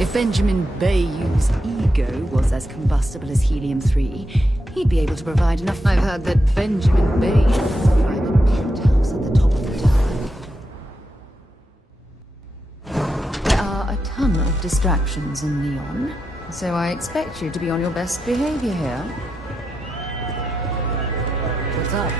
If Benjamin Bayou's ego was as combustible as helium-3, he'd be able to provide enough. I've heard that Benjamin Bay has a private penthouse at the top of the tower. There are a ton of distractions in Neon, so I expect you to be on your best behavior here. What's up?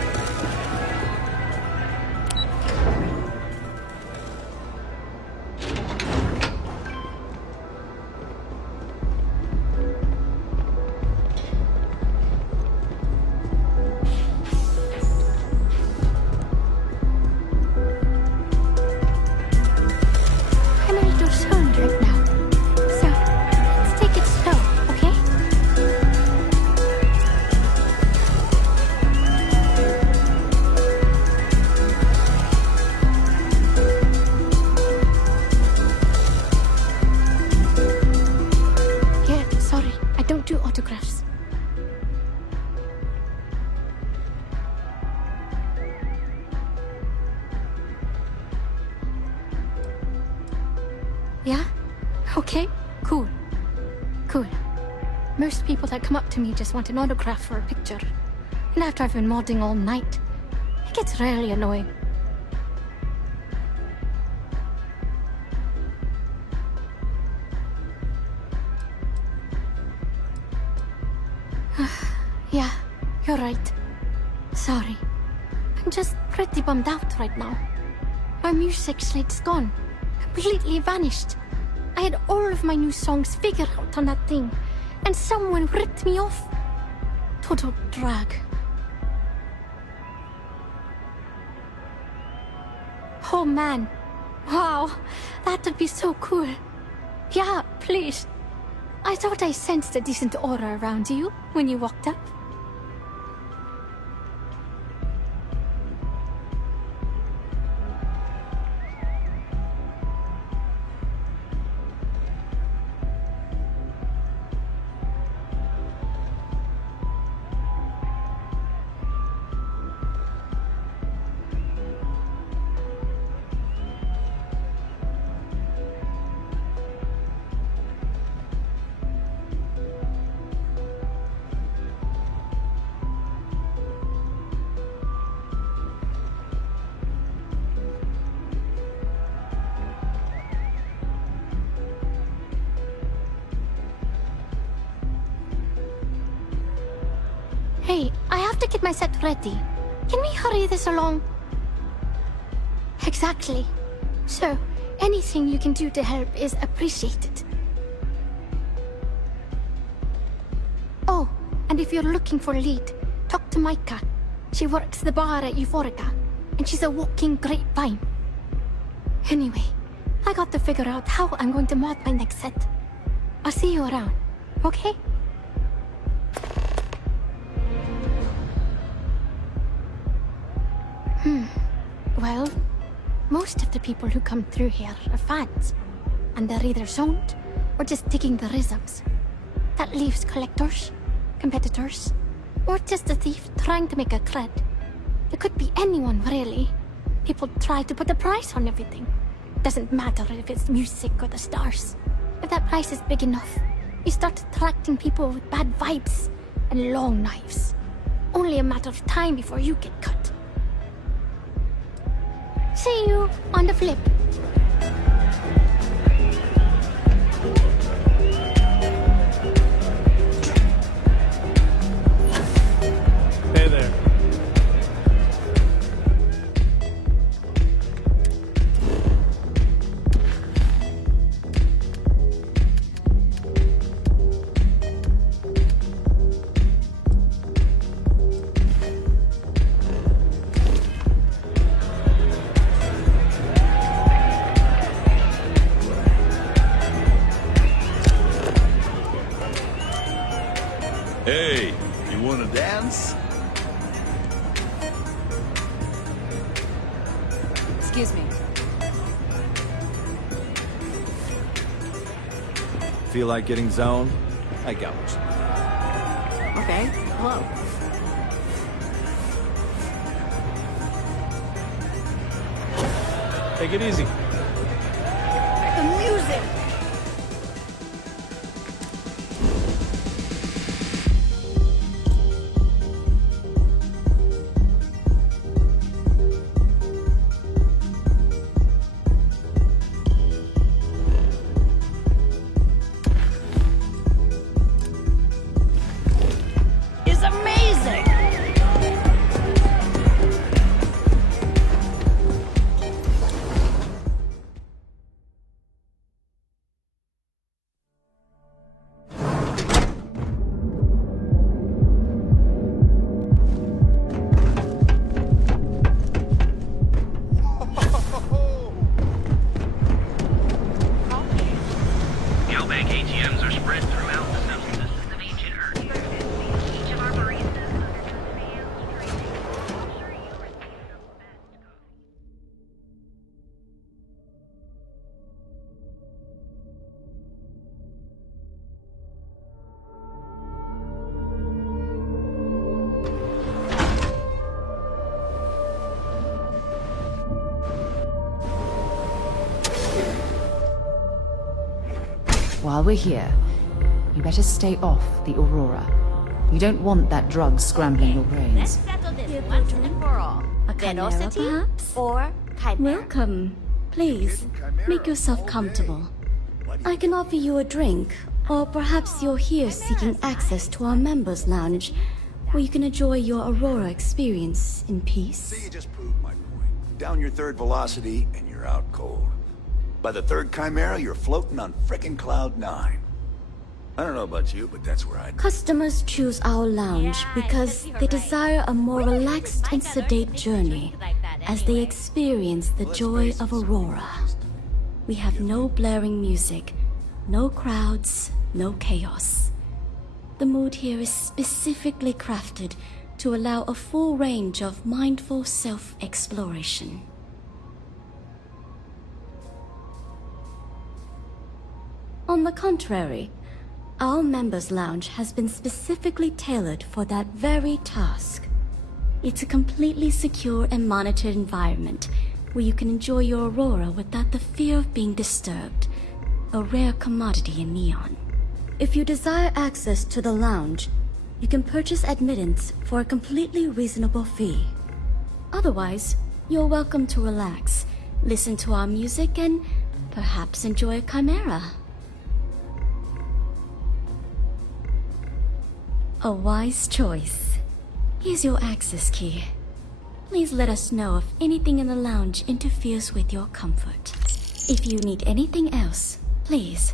Yeah? Okay, cool. Cool. Most people that come up to me just want an autograph or a picture. And after I've been modding all night, it gets really annoying. Yeah, you're right. Sorry. I'm just pretty bummed out right now. My music slate's gone. Completely vanished. I had all of my new songs figured out on that thing, and someone ripped me off. Total drag. Oh man. Wow, that would be so cool. Yeah, please. I thought I sensed a decent aura around you when you walked up. Hey, I have to get my set ready. Can we hurry this along? Exactly. So, anything you can do to help is appreciated. Oh, and if you're looking for a lead, talk to Micah. She works the bar at Euphorica, and she's a walking grapevine. Anyway, I got to figure out how I'm going to mod my next set. I'll see you around, okay? Well, most of the people who come through here are fans, and they're either zoned or just digging the rhythms. That leaves collectors, competitors, or just a thief trying to make a cred. It could be anyone, really. People try to put a price on everything. Doesn't matter if it's music or the stars. If that price is big enough, you start attracting people with bad vibes and long knives. Only a matter of time before you get cut. See you on the flip. Hey there. Hey, you wanna dance? Excuse me. Feel like getting zoned? I got what you Okay, hello. need. Take it easy. The music! gems are spread throughout the substances of ancient Earth. Each of our baristas undergoes advanced training. I'm sure you receive some best coffee. While we're here, you better stay off the Aurora. You don't want that drug scrambling your Let's brains. settle this once and for all. A chimera, Velocity perhaps? or chimera? Welcome. Please, make yourself comfortable. I can offer you a drink, or perhaps you're here seeking access to our members' lounge, where you can enjoy your Aurora experience in So peace. you just proved my point. Down your third velocity, and you're out cold. By the third Chimera, you're floating on frickin' Cloud 9. I don't know about you, but that's where I'd... Customers choose our lounge because they desire a more relaxed and sedate journey as they experience the joy of Aurora. We have no blaring music, no crowds, no chaos. The mood here is specifically crafted to allow a full range of mindful self-exploration. On the contrary, our members' lounge has been specifically tailored for that very task. It's a completely secure and monitored environment where you can enjoy your Aurora without the fear of being disturbed, a rare commodity in Neon. If you desire access to the lounge, you can purchase admittance for a completely reasonable fee. Otherwise, you're welcome to relax, listen to our music, and perhaps enjoy a chimera. A wise choice. Here's your access key. Please let us know if anything in the lounge interferes with your comfort. If you need anything else, please,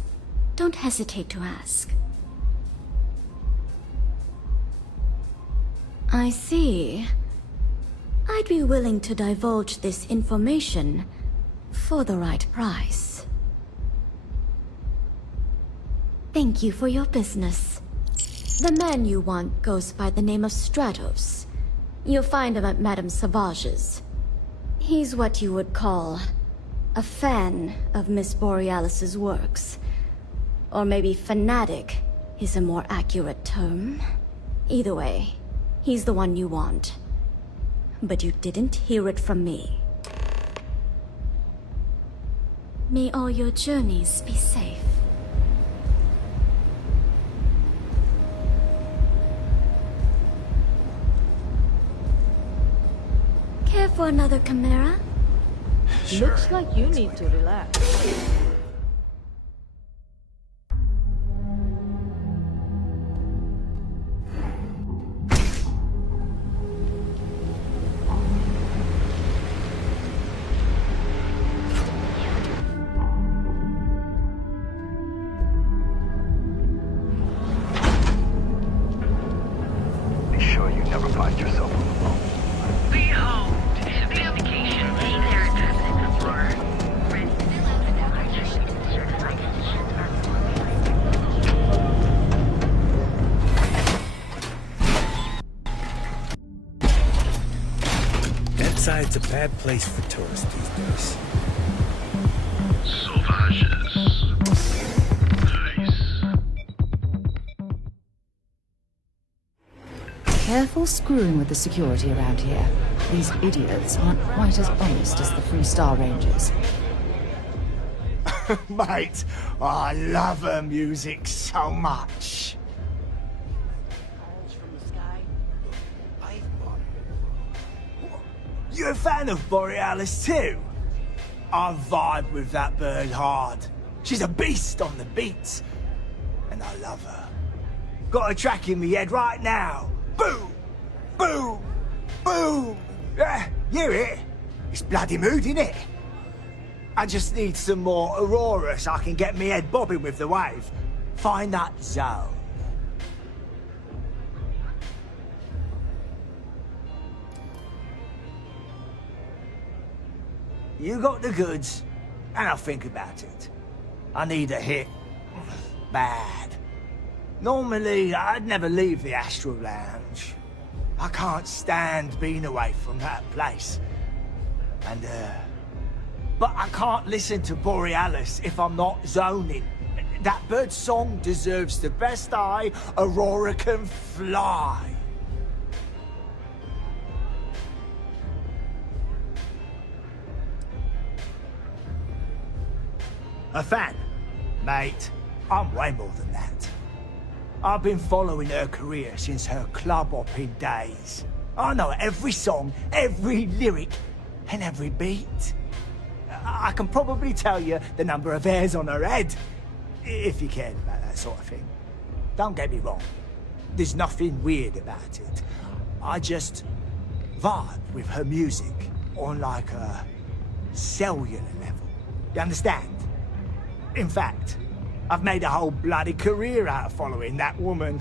don't hesitate to ask. I see. I'd be willing to divulge this information for the right price. Thank you for your business. The man you want goes by the name of Stratos. You'll find him at Madame Savage's. He's what you would call a fan of Miss Borealis's works. Or maybe fanatic is a more accurate term. Either way, he's the one you want. But you didn't hear it from me. May all your journeys be safe. Care for another chimera? Looks like you need to relax. Be sure you never find yourself alone. Behold, sophistication characteristics of Aurora. Certified editions Bedside's a bad place for tourists these days. Sauvages. Nice. Careful screwing with the security around here. These idiots aren't quite as honest as the Free Star Rangers. Mate, I love her music so much. You're a fan of Borealis too? I vibe with that bird hard. She's a beast on the beats. And I love her. Got a track in me head right now. Boom! Boom! Boom! Yeah, hear it? It's bloody mood, innit? I just need some more Aurora so I can get me head bobbing with the wave. Find that zone. You got the goods, and I'll think about it. I need a hit. bad. Normally, I'd never leave the Astral Lounge. I can't stand being away from that place. And, but I can't listen to Borealis if I'm not zoning. That bird's song deserves the best eye Aurora can fly. A fan? Mate, I'm way more than that. I've been following her career since her club hopping days. I know every song, every lyric, and every beat. I can probably tell you the number of hairs on her head, if you cared about that sort of thing. Don't get me wrong, there's nothing weird about it. I just vibe with her music on like a cellular level. You understand? In fact, I've made a whole bloody career out of following that woman.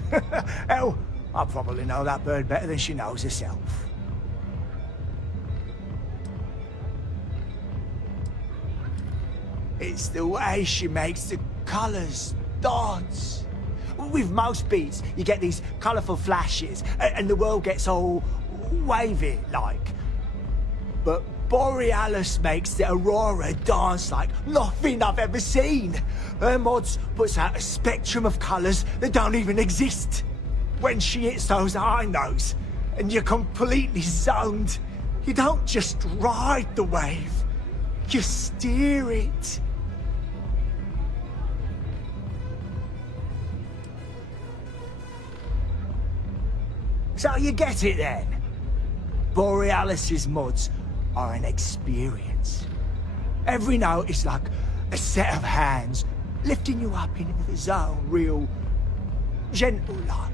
Hell, I probably know that bird better than she knows herself. It's the way she makes the colours dance. With most beats, you get these colourful flashes, and the world gets all wavy, like. But Borealis makes the Aurora dance like nothing I've ever seen. Her mods puts out a spectrum of colours that don't even exist. When she hits those high notes, and you're completely zoned, you don't just ride the wave, you steer it. So you get it then? Borealis's mods are an experience. Every note is like a set of hands lifting you up into the zone, real gentle-like.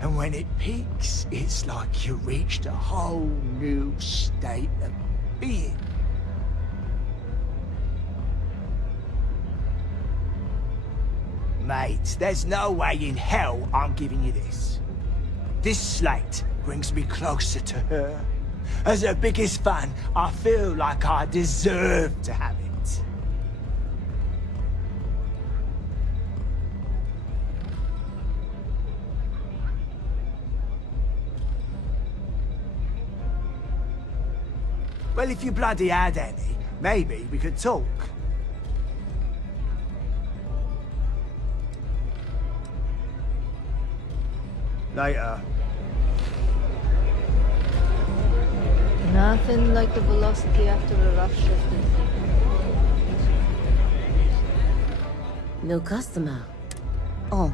And when it peaks, it's like you reached a whole new state of being. Mate, there's no way in hell I'm giving you this. This slate brings me closer to her. As her biggest fan, I feel like I deserve to have it. Well, if you bloody had any, maybe we could talk. Later. Nothing like the velocity after a rough shift. New customer. Oh.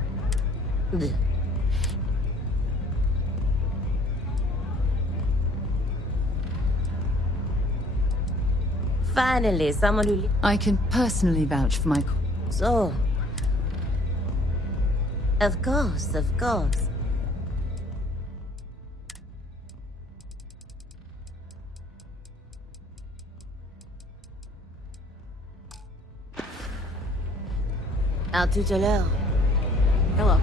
Bleh. Finally, someone who... I can personally vouch for my... So... Of course, of course. À tout à l'heure. Hello.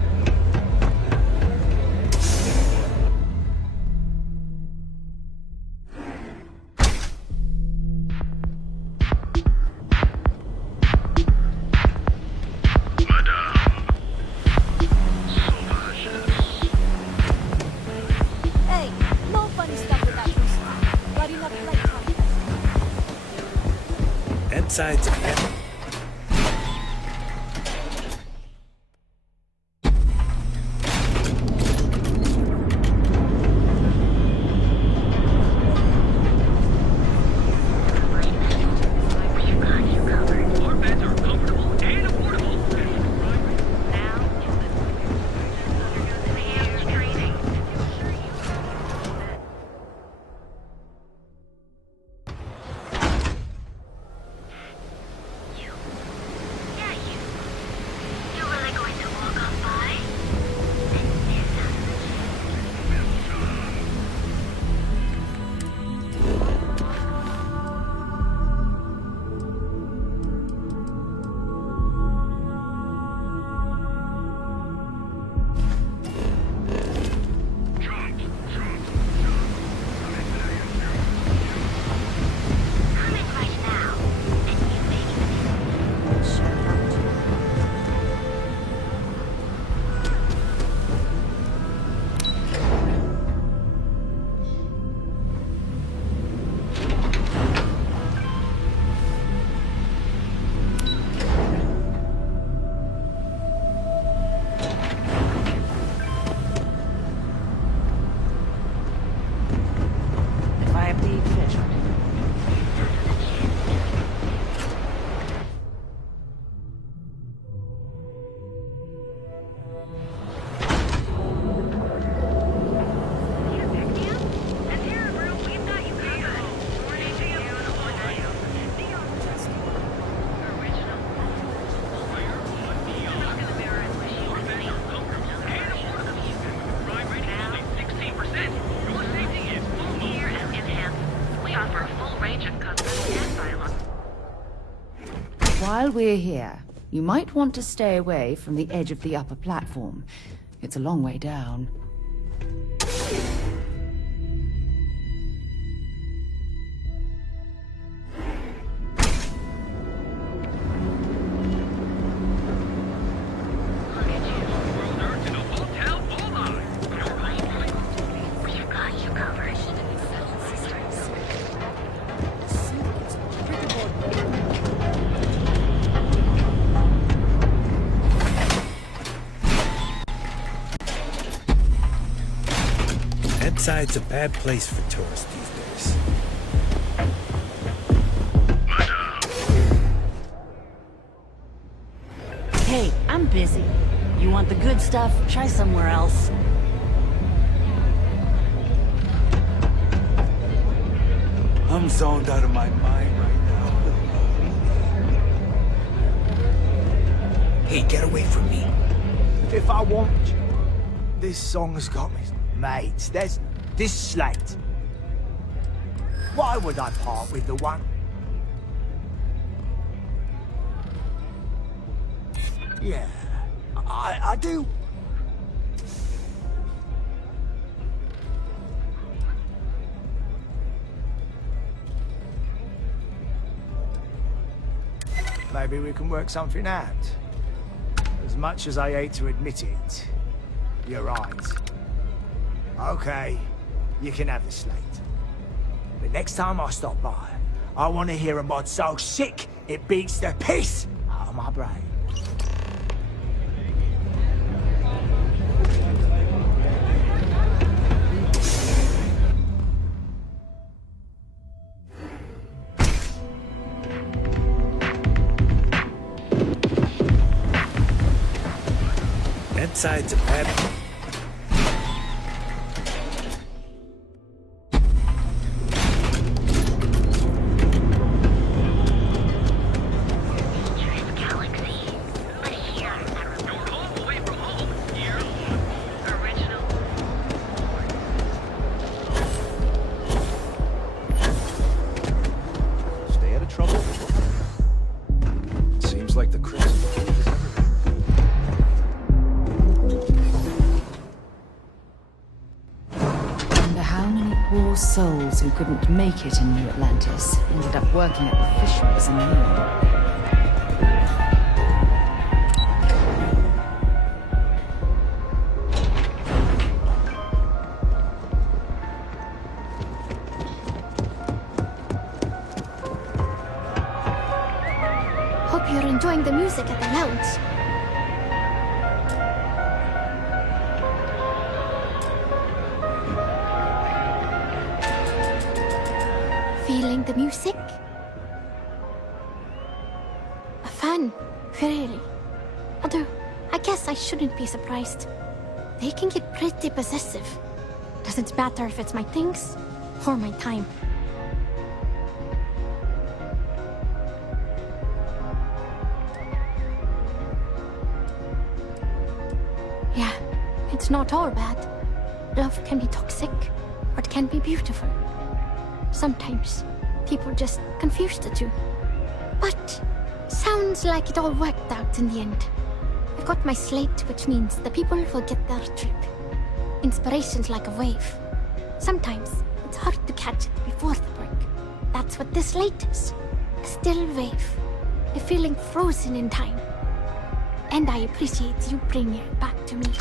Hey, no funny stuff with that person. Bloody enough right time. Inside. while we're here, you might want to stay away from the edge of the upper platform. It's a long way down. Side's a bad place for tourists these days. Hey, I'm busy. You want the good stuff? Try somewhere else. I'm zoned out of my mind right now. Hey, get away from me. If I want you, this song's got me. Mate, there's this slate. Why would I part with the one? Yeah, I do. Maybe we can work something out. As much as I hate to admit it, you're right. Okay, you can have the slate. But next time I stop by, I want to hear a mod so sick it beats the piss out of my brain. That side's a bad... Souls who couldn't make it in New Atlantis ended up working at the fisheries in Neon. Hope you're enjoying the music at the lounge. Feeling the music? A fan, really. Although, I guess I shouldn't be surprised. They can get pretty possessive. Doesn't matter if it's my things or my time. Yeah, it's not all bad. Love can be toxic, or it can be beautiful. Sometimes, people just confuse the two. But, sounds like it all worked out in the end. I've got my slate, which means the people will get their trip. Inspiration's like a wave. Sometimes, it's hard to catch it before the break. That's what this slate is. A still wave. A feeling frozen in time. And I appreciate you bringing it back to me.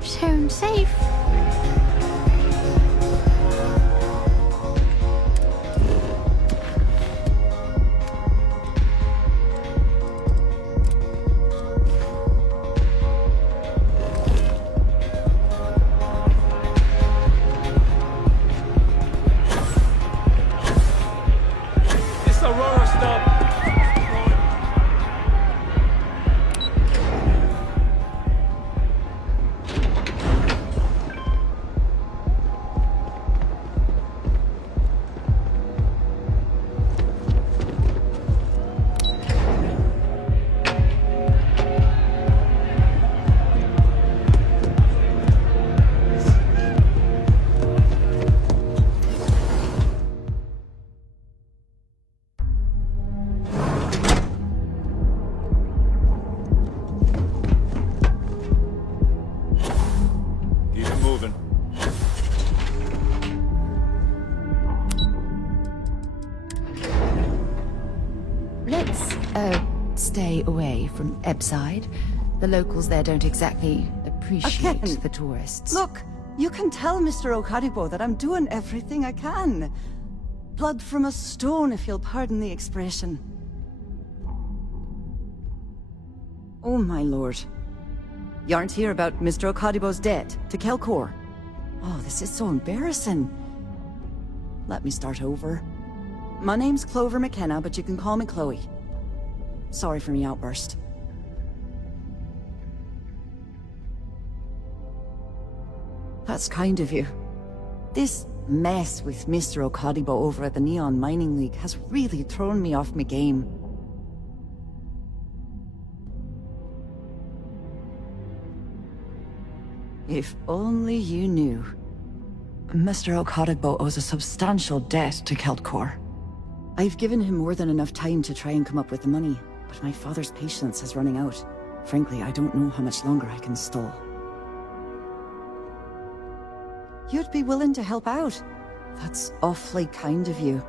Sound safe. This Aurora stuff. Let's, stay away from Ebbside. The locals there don't exactly appreciate Again. the tourists. Look, you can tell Mr. Okaribo that I'm doing everything I can. Blood from a stone, if you'll pardon the expression. Oh, my lord. You aren't here about Mr. Okaribo's debt to Kelkor. Oh, this is so embarrassing. Let me start over. My name's Clover McKenna, but you can call me Chloe. Sorry for me outburst. That's kind of you. This mess with Mr. Okadibo over at the Neon Mining League has really thrown me off my game. If only you knew. Mr. Okadibo owes a substantial debt to Keltkor. I've given him more than enough time to try and come up with the money, but my father's patience is running out. Frankly, I don't know how much longer I can stall. You'd be willing to help out. That's awfully kind of you.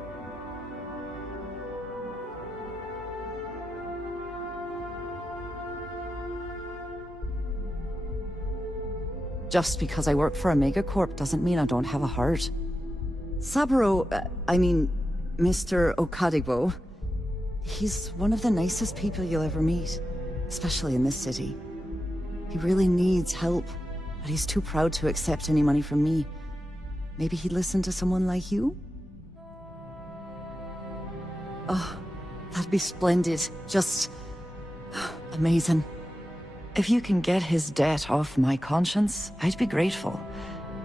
Just because I work for a megacorp doesn't mean I don't have a heart. Saburo, Mr. Okadibo, he's one of the nicest people you'll ever meet, especially in this city. He really needs help, but he's too proud to accept any money from me. Maybe he'd listen to someone like you? Oh, that'd be splendid. Just amazing. If you can get his debt off my conscience, I'd be grateful.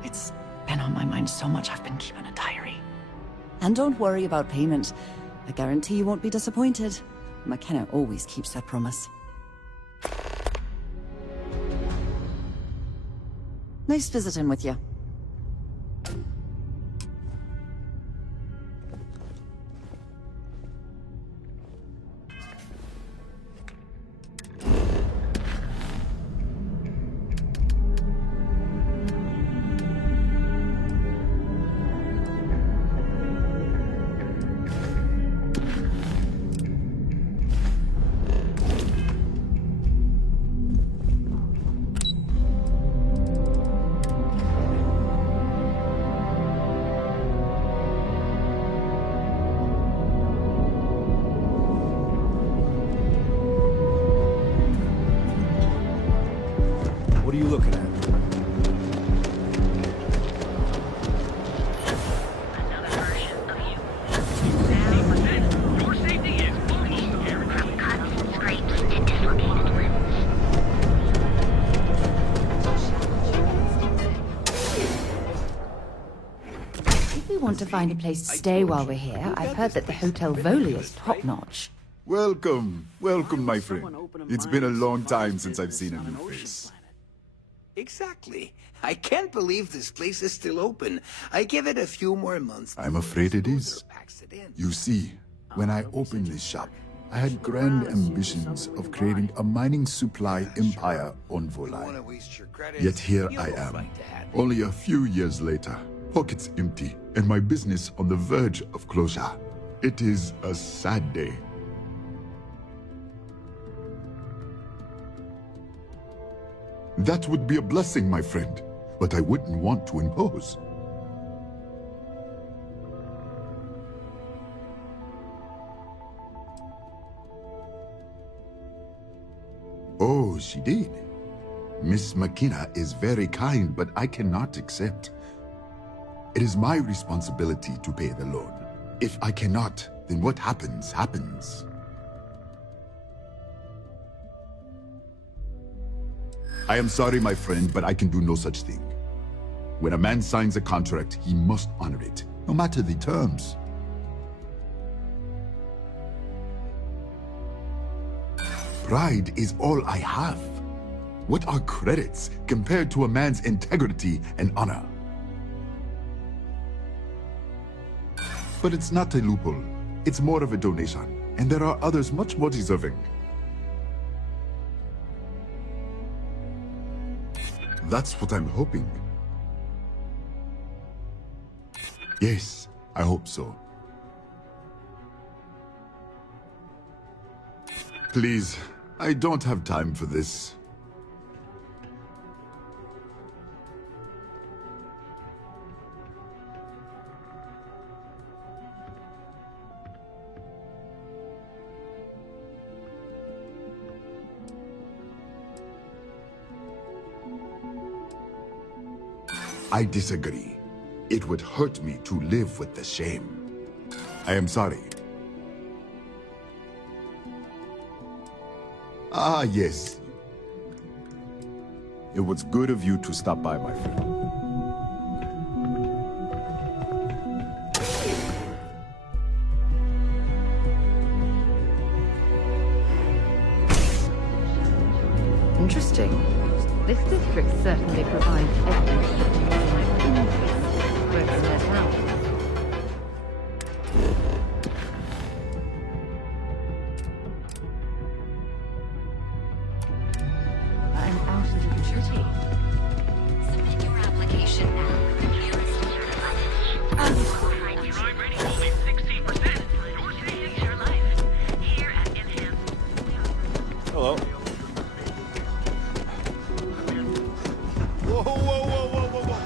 It's been on my mind so much I've been keeping a diary. And don't worry about payment. I guarantee you won't be disappointed. McKenna always keeps that promise. Nice visiting with you. What are you looking at? Another version of you. 90%. Your safety is almost guaranteed. From cuts and scrapes to dislocated limbs. If we want to find a place to stay while we're here, I've heard that the Hotel Voli is top-notch. Welcome, welcome, my friend. It's been a long time since I've seen a new face. Exactly. I can't believe this place is still open. I give it a few more months. I'm afraid it is. You see, when I opened this shop, I had grand ambitions of creating a mining supply empire on Volai. Yet here I am, only a few years later, pockets empty, and my business on the verge of closure. It is a sad day. That would be a blessing, my friend, but I wouldn't want to impose. Oh, she did. Miss McKenna is very kind, but I cannot accept. It is my responsibility to pay the loan. If I cannot, then what happens, happens. I am sorry, my friend, but I can do no such thing. When a man signs a contract, he must honor it, no matter the terms. Pride is all I have. What are credits compared to a man's integrity and honor? But it's not a loophole. It's more of a donation, and there are others much more deserving. That's what I'm hoping. Yes, I hope so. Please, I don't have time for this. I disagree. It would hurt me to live with the shame. I am sorry. Ah, yes. It was good of you to stop by, my friend. Interesting. This district certainly provides evidence where it's let out. I'm out of the duty. Submit your application now. Here is crime rating only 16%. You're saving your life. Here at Enhanced. Hello. Whoa, whoa, whoa, whoa, whoa, whoa.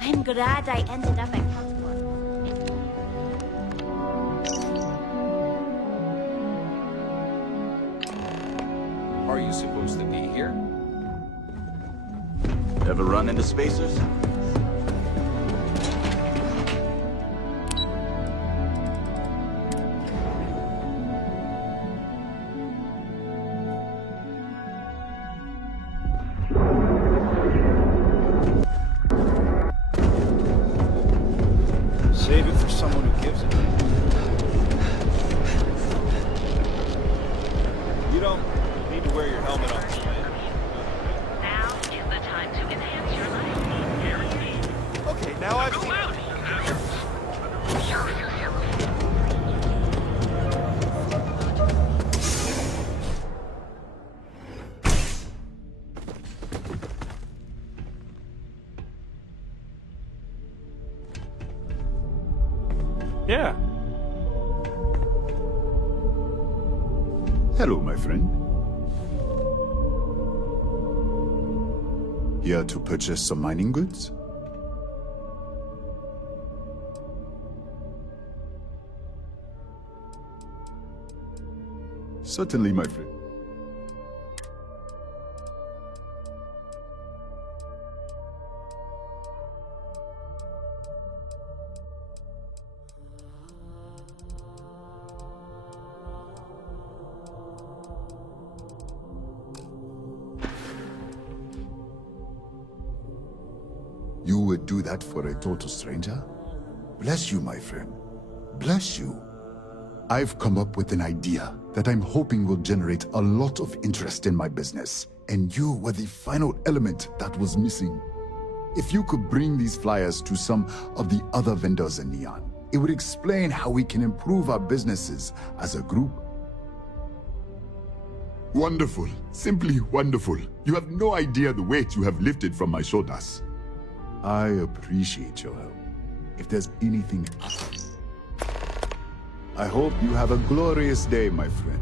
I'm glad I ended up at California. Are you supposed to be here? Ever run into spacers? Save it for someone who gives it. You don't need to wear your helmet on the way. Now is the time to enhance your life. Guaranteed. Okay, now I've Go seen out. Yeah. Hello, my friend. Here to purchase some mining goods? Certainly, my friend. You would do that for a total stranger? Bless you, my friend. Bless you. I've come up with an idea that I'm hoping will generate a lot of interest in my business, and you were the final element that was missing. If you could bring these flyers to some of the other vendors in Neon, it would explain how we can improve our businesses as a group. Wonderful. Simply wonderful. You have no idea the weight you have lifted from my shoulders. I appreciate your help. If there's anything... I hope you have a glorious day, my friend.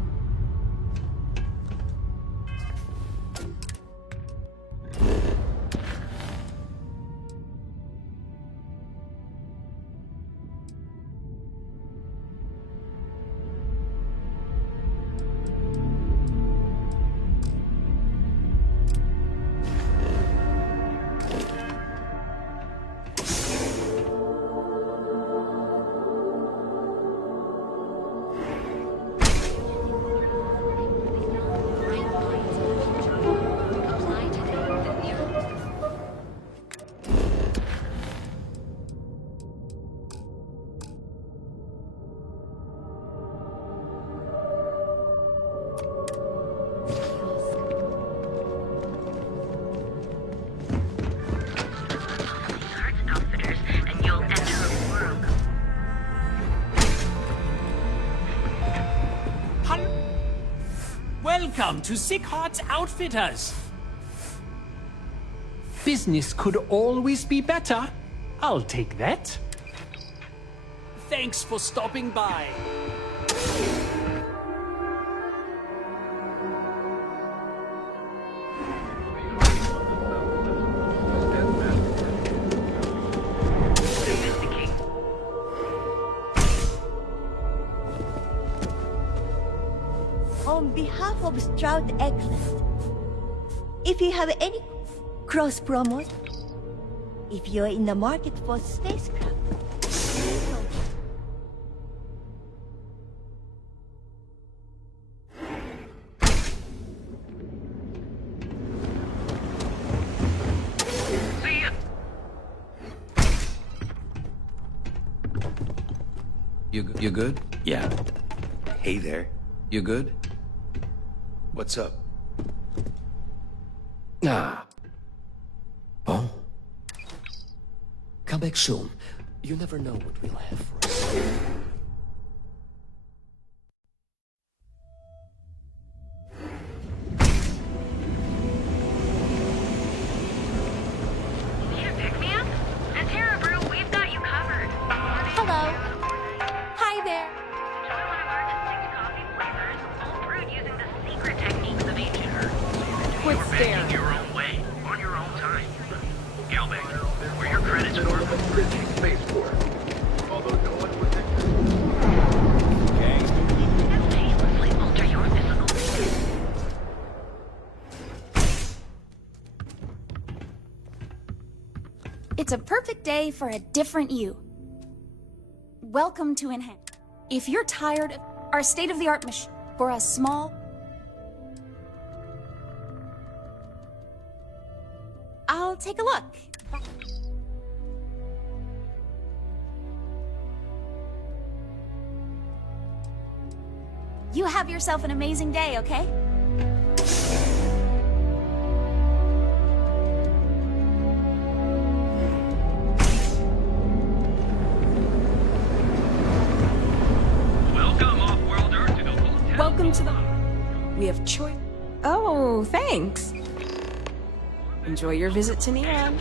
Welcome to Sick Heart's Outfitters. business could always be better, I'll take that. Thanks for stopping by. On behalf of Stroud Eggland, if you have any cross promos, if you're in the market for spacecraft, You good? Yeah. Hey there. You good? What's up? Ah. Oh. Come back soon. You never know what we'll have for us. Need a pick-me-up? At Terra Brew, we've got you covered. Hello. Hi there. Try one of our distinct coffee flavors, all brewed using the secret techniques of ancient herbs. What's You're there? making your own way, on your own time. Galbeck, where your credits for spaceport. Although no one would tastelessly alter your physical. It's a perfect day for a different you. Welcome to Enhance. If you're tired of our state-of-the-art machine for a small... I'll take a look. You have yourself an amazing day, okay? Welcome, off-worlder, to the hotel. Welcome to the... We have choice... Oh, thanks. Enjoy your visit to Neon.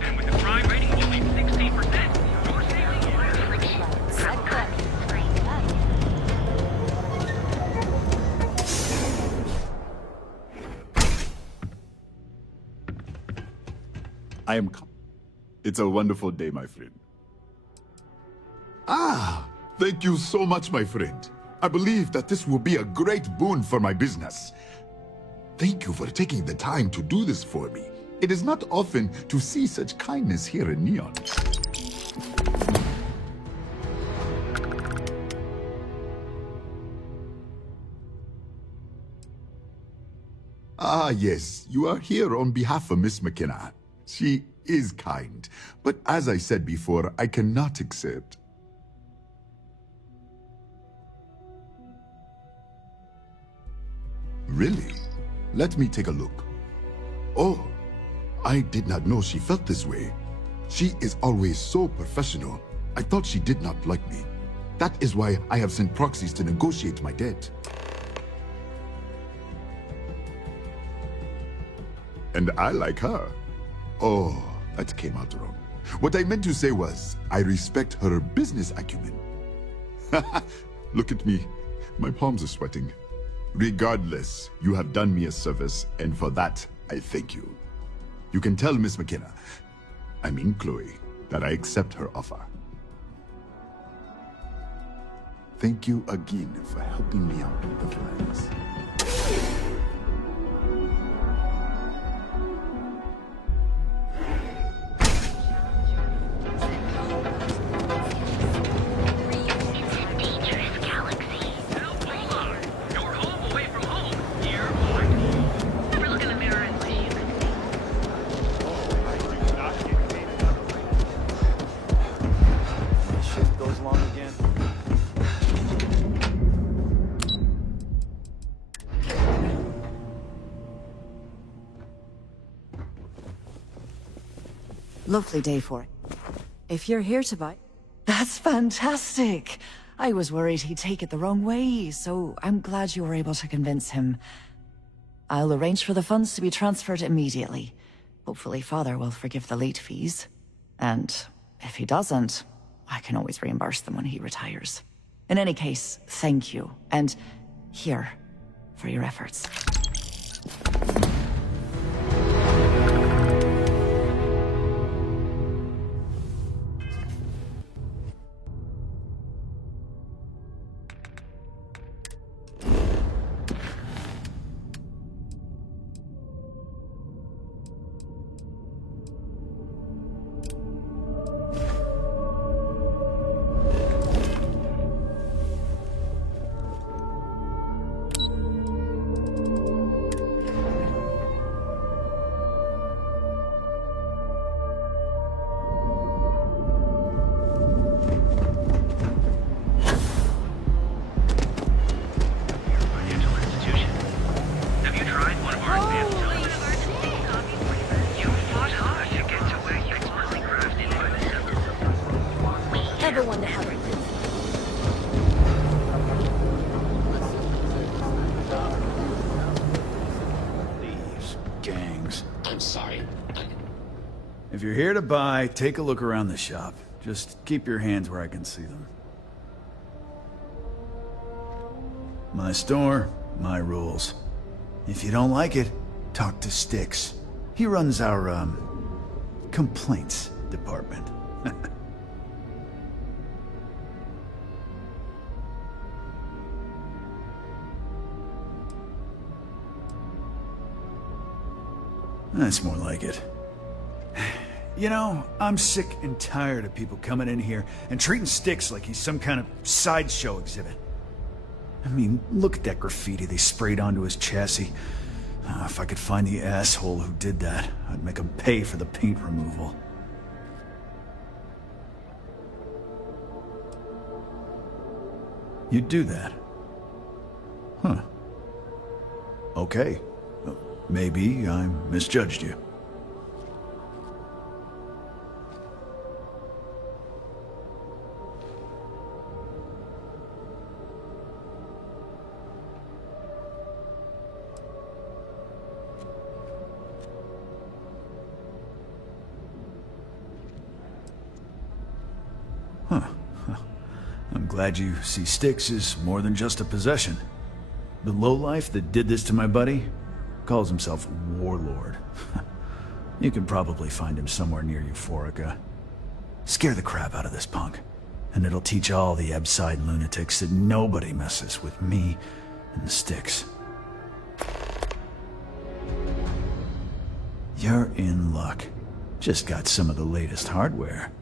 And with the crime rating only 16%, you're sailing I am It's a wonderful day, my friend. Ah, thank you so much, my friend. I believe that this will be a great boon for my business. Thank you for taking the time to do this for me. It is not often to see such kindness here in Neon. Ah, yes, you are here on behalf of Miss McKenna. She is kind, but as I said before, I cannot accept. Really? Let me take a look. Oh, I did not know she felt this way. She is always so professional. I thought she did not like me. That is why I have sent proxies to negotiate my debt. And I like her. Oh, that came out wrong. What I meant to say was, I respect her business acumen. Look at me. My palms are sweating. Regardless, you have done me a service, and for that, I thank you. You can tell Miss McKenna, I mean Chloe, that I accept her offer. Thank you again for helping me out with the plans. Lovely day for it. If you're here to buy... That's fantastic! I was worried he'd take it the wrong way, so I'm glad you were able to convince him. I'll arrange for the funds to be transferred immediately. Hopefully Father will forgive the late fees. And if he doesn't, I can always reimburse them when he retires. In any case, thank you. And here, for your efforts. Everyone to help. These gangs. I'm sorry. If you're here to buy, take a look around the shop. Just keep your hands where I can see them. My store, my rules. If you don't like it, talk to Styx. He runs our, complaints department. That's more like it. You know, I'm sick and tired of people coming in here and treating Styx like he's some kind of sideshow exhibit. I mean, look at that graffiti they sprayed onto his chassis. If I could find the asshole who did that, I'd make him pay for the paint removal. You'd do that? Huh. Okay. Maybe I misjudged you. Huh. I'm glad you see Styx as more than just a possession. The lowlife that did this to my buddy calls himself Warlord. You can probably find him somewhere near Euphorica. Scare the crap out of this punk, and it'll teach all the Ebside lunatics that nobody messes with me and the Styx. You're in luck. Just got some of the latest hardware.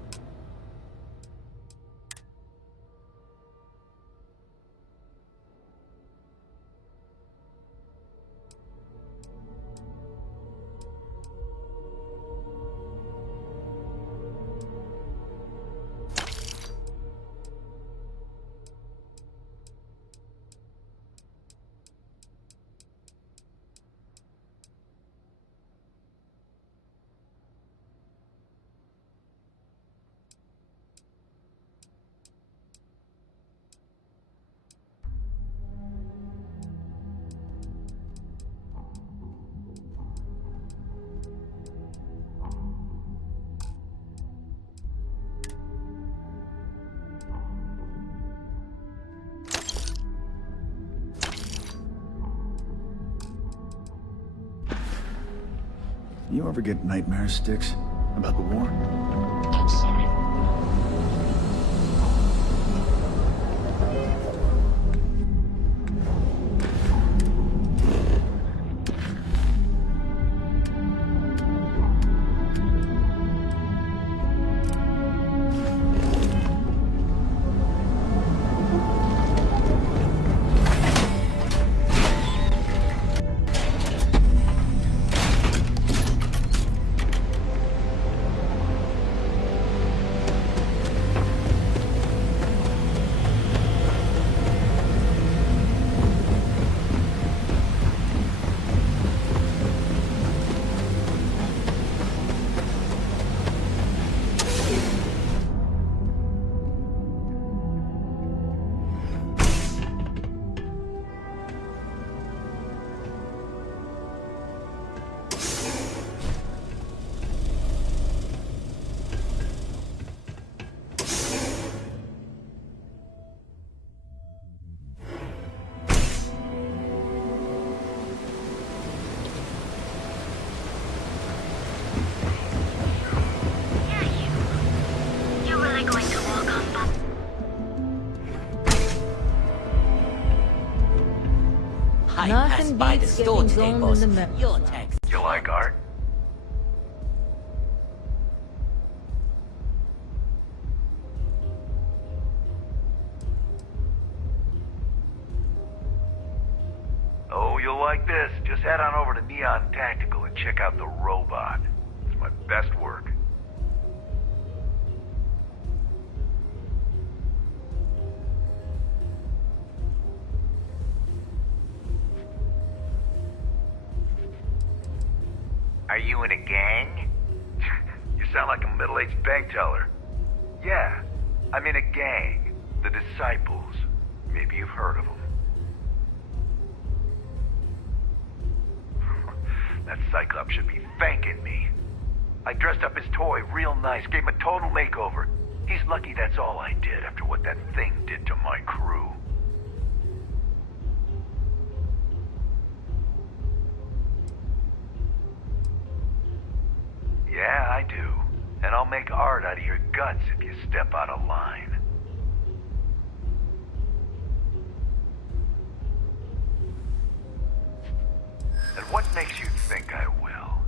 You ever get nightmares, Styx? About the war? I'm sorry. by the store getting today, zoned boss. in the map. Your text. You like art? Oh, you'll like this. Just head on over to Neon Tactical and check out the robot. It's my best work. Are you in a gang? You sound like a middle-aged bank teller. Yeah, I'm in a gang. The Disciples. Maybe you've heard of them. That Cyclops should be thanking me. I dressed up his toy real nice, gave him a total makeover. He's lucky that's all I did after what that thing did to my crew. Yeah, I do. And I'll make art out of your guts if you step out of line. And what makes you think I will?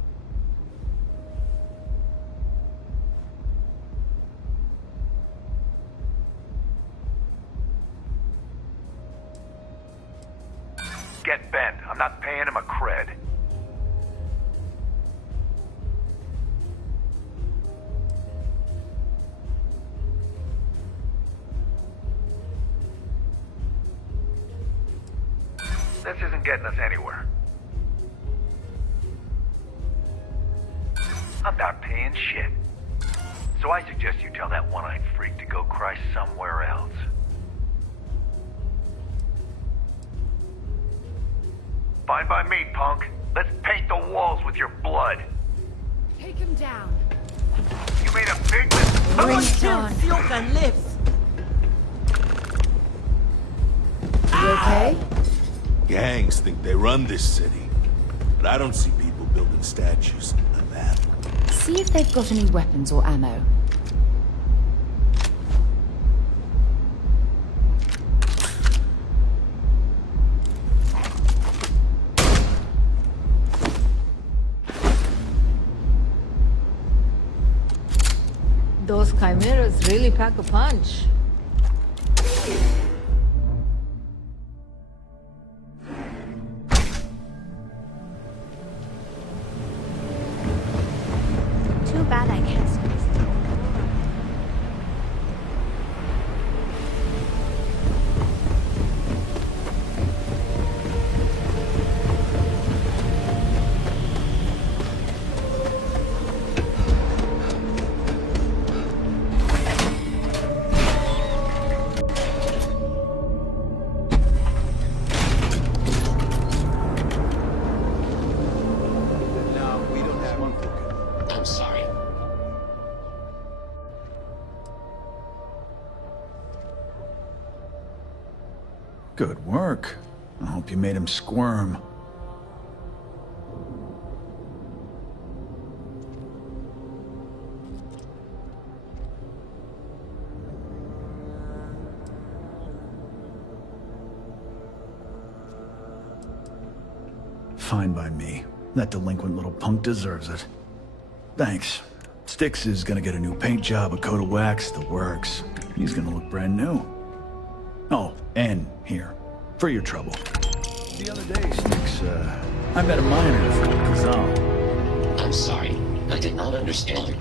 Get bent. I'm not paying him a cred. This isn't getting us anywhere. I'm not paying shit. So I suggest you tell that one-eyed freak to go cry somewhere else. Fine by me, punk. Let's paint the walls with your blood. Take him down. You made a big mistake. Bring it on. Silken lips. You okay? Gangs think they run this city, but I don't see people building statues like that. See if they've got any weapons or ammo. Those chimeras really pack a punch. Too bad, I guess. I'm sorry. Good work. I hope you made him squirm. Fine by me. That delinquent little punk deserves it. Thanks. Styx is gonna get a new paint job, a coat of wax, the works. He's gonna look brand new. Oh, and here, for your trouble. The other day, Styx, I met a miner from Kazal. I'm sorry. I did not understand.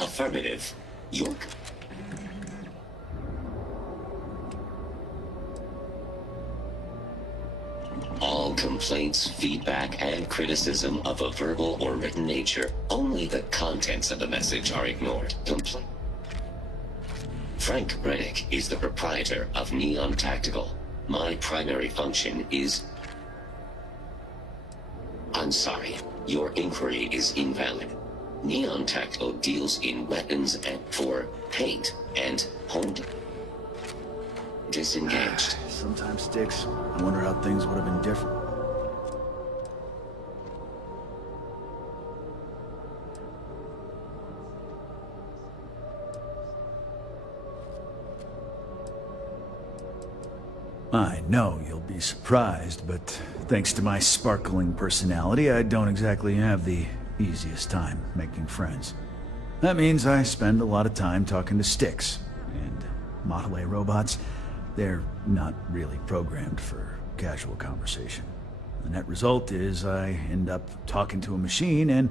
Affirmative. York. All complaints, feedback, and criticism of a verbal or written nature, only the contents of the message are ignored. Frank Reddick is the proprietor of Neon Tactical. My primary function is... I'm sorry. Your inquiry is invalid. Neon Tactical deals in weapons and for paint and home. Disengaged. Sometimes, Styx, I wonder how things would have been different. I know you'll be surprised, but thanks to my sparkling personality, I don't exactly have the easiest time making friends. That means I spend a lot of time talking to sticks, and Model A robots, they're not really programmed for casual conversation. The net result is I end up talking to a machine and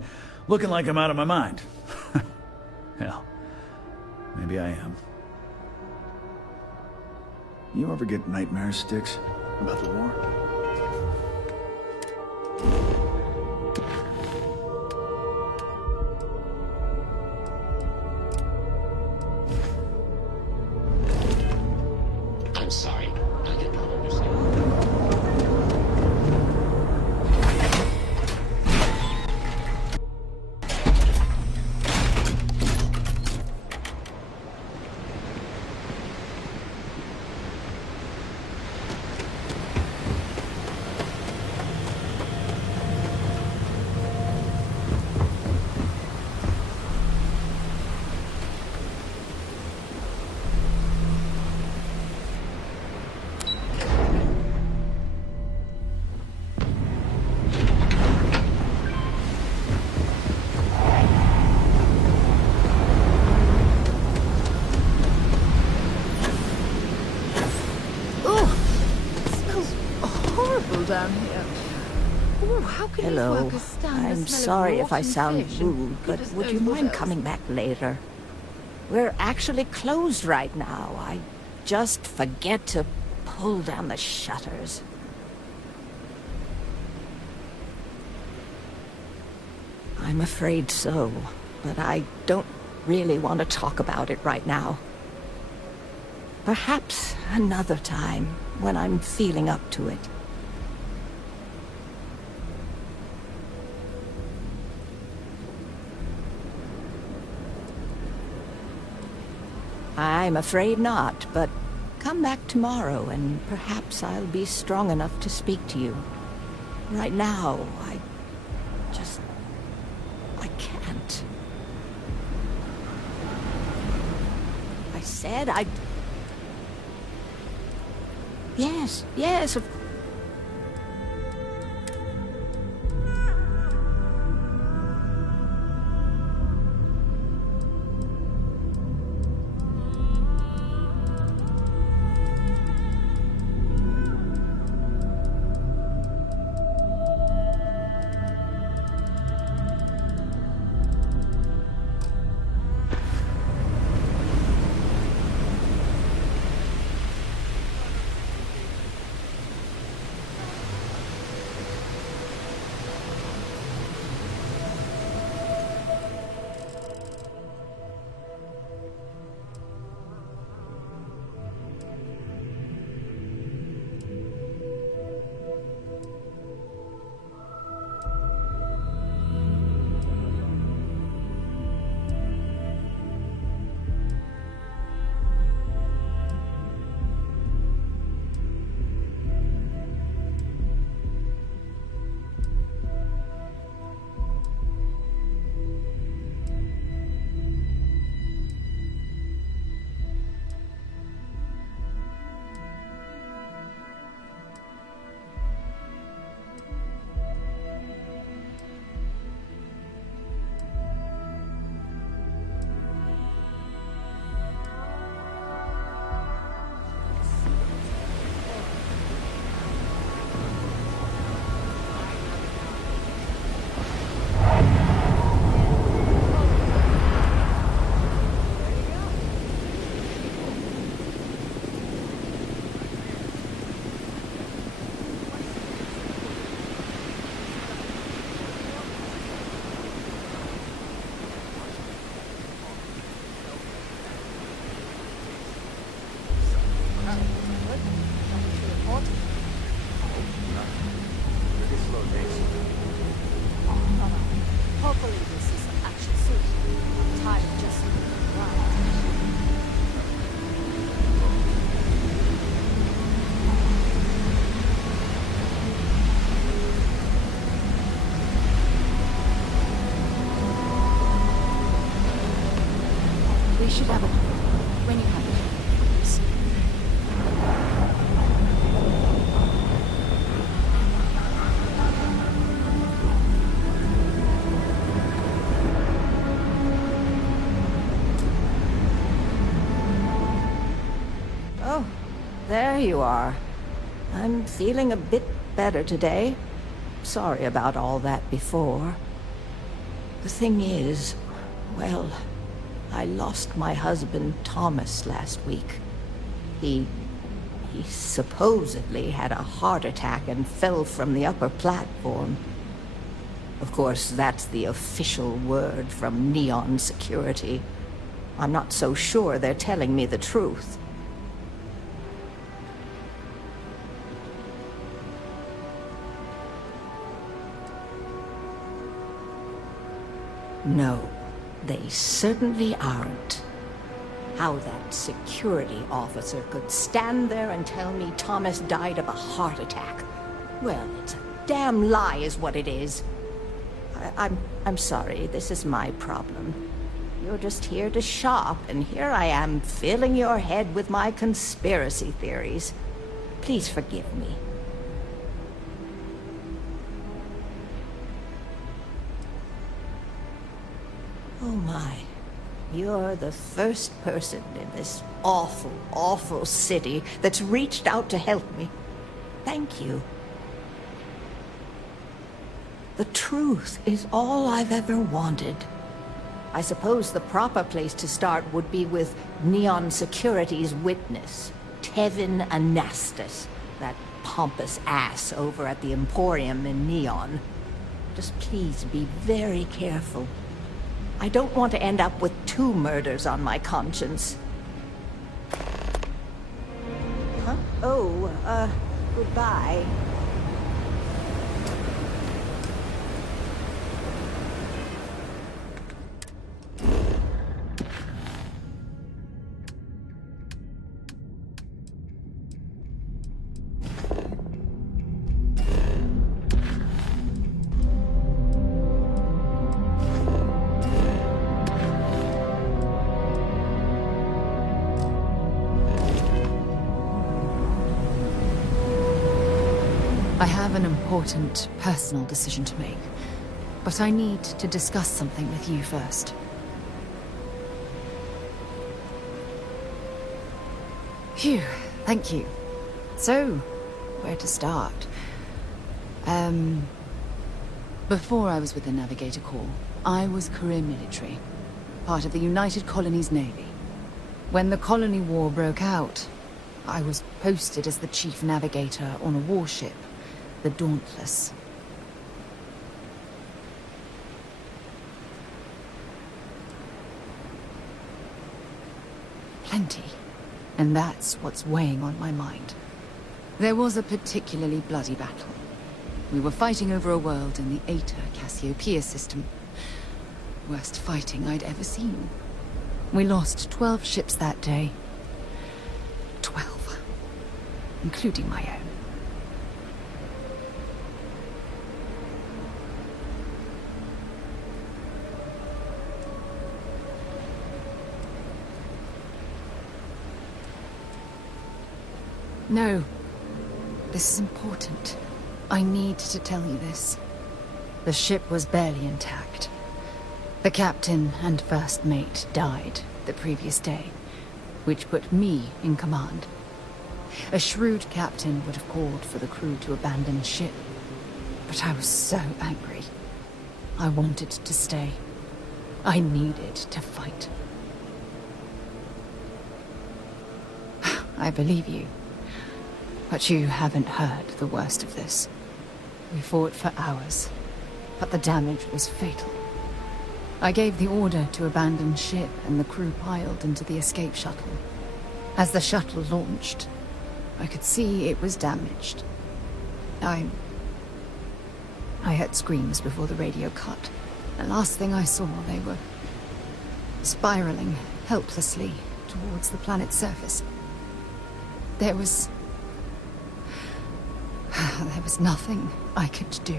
looking like I'm out of my mind. Hell, maybe I am. You ever get nightmares, Sticks, about the war? I'm sorry. I did not understand. Down here. Ooh, how can these Hello. workers stand the I'm smell sorry of if I rotten sound fish and rude, but goodness would knows you what mind else? coming back later? We're actually closed right now. I just forget to pull down the shutters. I'm afraid so, but I don't really want to talk about it right now. Perhaps another time, when I'm feeling up to it. I'm afraid not, but come back tomorrow and perhaps I'll be strong enough to speak to you. Right now, I can't. I said I'd... Yes, of Hopefully this is some action soon. I'm tired of just sitting around. We should have a... when you have it. there you are. I'm feeling a bit better today. Sorry about all that before. The thing is, well, I lost my husband Thomas last week. He supposedly had a heart attack and fell from the upper platform. Of course, that's the official word from Neon Security. I'm not so sure they're telling me the truth. No, they certainly aren't. How that security officer could stand there and tell me Thomas died of a heart attack. Well, it's a damn lie is what it is. I'm sorry, this is my problem. You're just here to shop, and here I am filling your head with my conspiracy theories. Please forgive me. Oh my. You're the first person in this awful, awful city that's reached out to help me. Thank you. The truth is all I've ever wanted. I suppose the proper place to start would be with Neon Security's witness, Tevin Anastas, that pompous ass over at the Emporium in Neon. Just please be very careful. I don't want to end up with 2 murders on my conscience. Huh? Oh, goodbye. I have an important personal decision to make, but I need to discuss something with you first. Phew, thank you. So, where to start? Before I was with the Navigator Corps, I was career military, part of the United Colonies Navy. When the Colony War broke out, I was posted as the chief navigator on a warship, the Dauntless. Plenty. And that's what's weighing on my mind. There was a particularly bloody battle. We were fighting over a world in the Eta Cassiopeia system. Worst fighting I'd ever seen. We lost 12 ships that day. 12. Including my own. No. This is important. I need to tell you this. The ship was barely intact. The captain and first mate died the previous day, which put me in command. A shrewd captain would have called for the crew to abandon ship, but I was so angry. I wanted to stay. I needed to fight. I believe you. But you haven't heard the worst of this. We fought for hours, but the damage was fatal. I gave the order to abandon ship and the crew piled into the escape shuttle. As the shuttle launched, I could see it was damaged. I heard screams before the radio cut. The last thing I saw, they were spiraling helplessly towards the planet's surface. There was nothing I could do.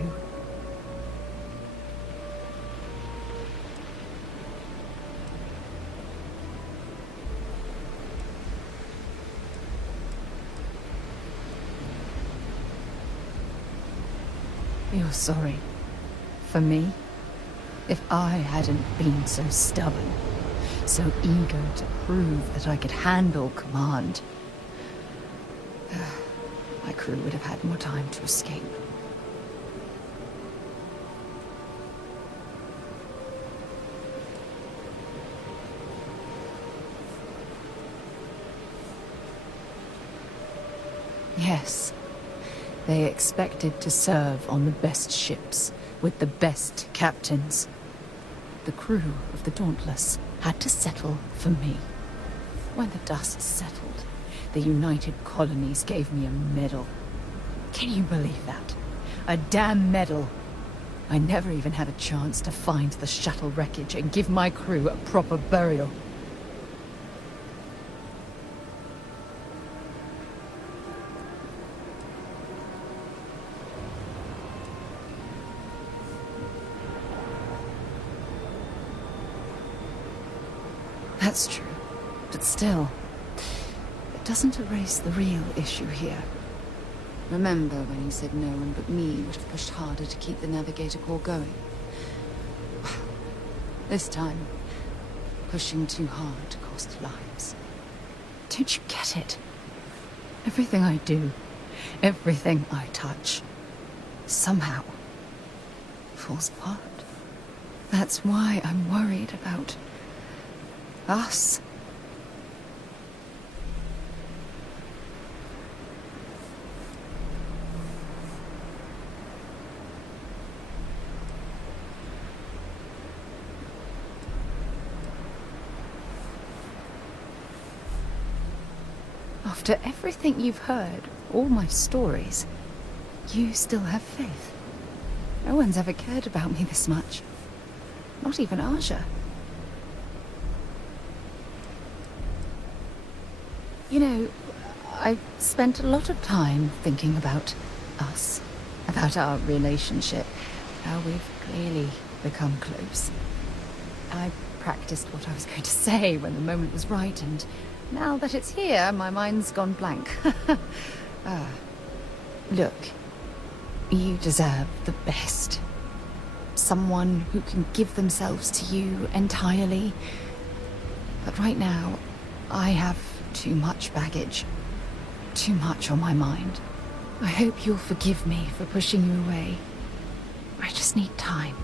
You're sorry. For me? If I hadn't been so stubborn, so eager to prove that I could handle command, my crew would have had more time to escape. Yes. They expected to serve on the best ships, with the best captains. The crew of the Dauntless had to settle for me. When the dust settled, the United Colonies gave me a medal. Can you believe that? A damn medal! I never even had a chance to find the shuttle wreckage and give my crew a proper burial. That's true, but still, it doesn't erase the real issue here. Remember when you said no one but me would have pushed harder to keep the Navigator Corps going? This time, pushing too hard cost lives. Don't you get it? Everything I do, everything I touch, somehow falls apart. That's why I'm worried about us. After everything you've heard, all my stories, you still have faith. No one's ever cared about me this much. Not even Aja. You know, I've spent a lot of time thinking about us, about our relationship, how we've clearly become close. I practiced what I was going to say when the moment was right, and now that it's here, my mind's gone blank. Look, you deserve the best. Someone who can give themselves to you entirely. But right now, I have too much baggage. Too much on my mind. I hope you'll forgive me for pushing you away. I just need time.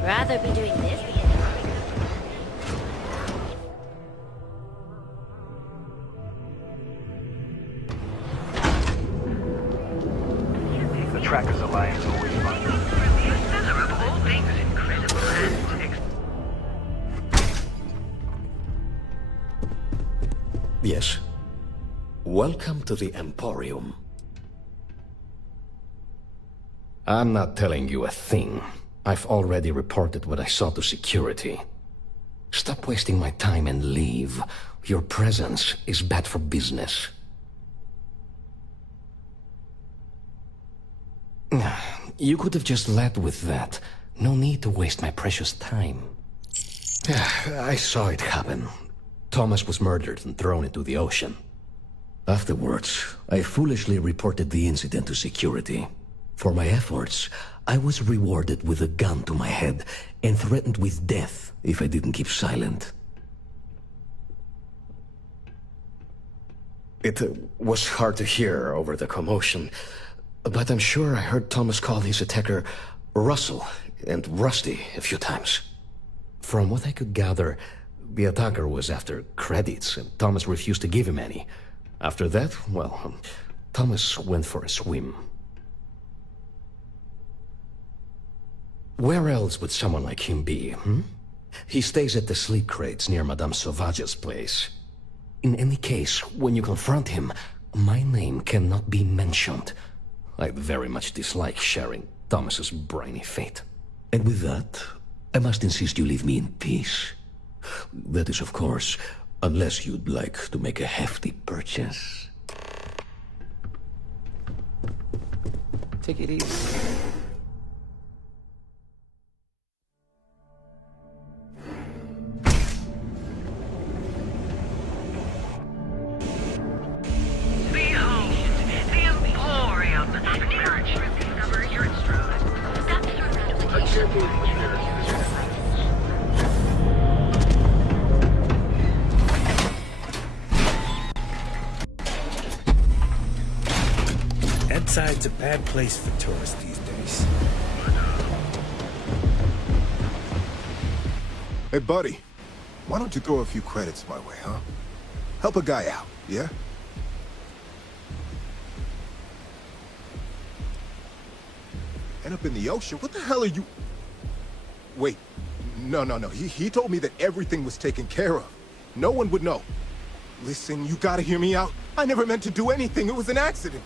Rather be doing this. The Trackers Alliance always finds the seller of all things incredible and Yes. Welcome to the Emporium. I'm not telling you a thing. I've already reported what I saw to security. Stop wasting my time and leave. Your presence is bad for business. You could have just led with that. No need to waste my precious time. I saw it happen. Thomas was murdered and thrown into the ocean. Afterwards, I foolishly reported the incident to security. For my efforts, I was rewarded with a gun to my head and threatened with death if I didn't keep silent. It was hard to hear over the commotion, but I'm sure I heard Thomas call his attacker Russell and Rusty a few times. From what I could gather, the attacker was after credits, and Thomas refused to give him any. After that, well, Thomas went for a swim. Where else would someone like him be, He stays at the sleep crates near Madame Sauvage's place. In any case, when you confront him, my name cannot be mentioned. I very much dislike sharing Thomas's briny fate. And with that, I must insist you leave me in peace. That is, of course, unless you'd like to make a hefty purchase. Take it easy. Behold, the Emporium. Near discover your instrument. Edside's a bad place for tourists these days. Hey, buddy. Why don't you throw a few credits my way, huh? Help a guy out, yeah? End up in the ocean? What the hell are you... Wait. No. He told me that everything was taken care of. No one would know. Listen, you gotta hear me out. I never meant to do anything. It was an accident.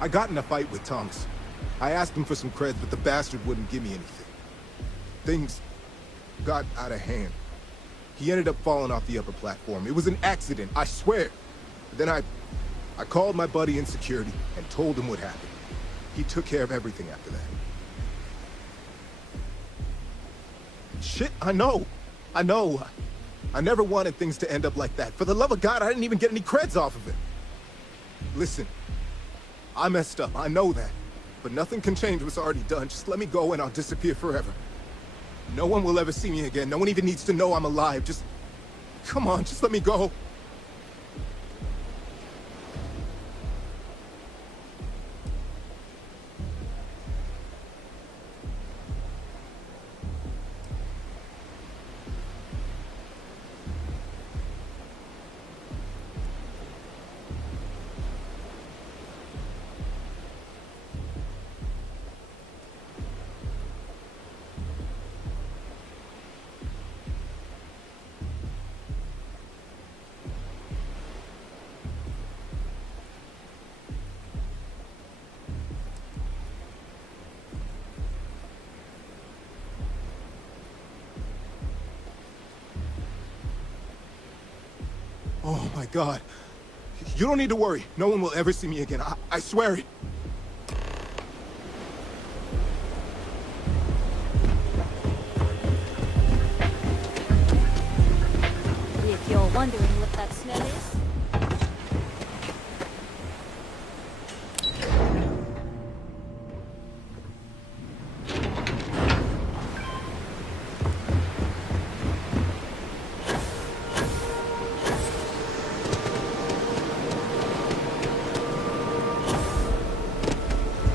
I got in a fight with Thomas. I asked him for some creds, but the bastard wouldn't give me anything. Things got out of hand. He ended up falling off the upper platform. It was an accident, I swear. Then I called my buddy in security and told him what happened. He took care of everything after that. Shit, I know. I never wanted things to end up like that. For the love of God, I didn't even get any creds off of it. Listen, I messed up, I know that. But nothing can change what's already done. Just let me go and I'll disappear forever. No one will ever see me again. No one even needs to know I'm alive. Just... come on, just let me go. Oh my God. You don't need to worry. No one will ever see me again. I swear it. If you're wondering what that smell is,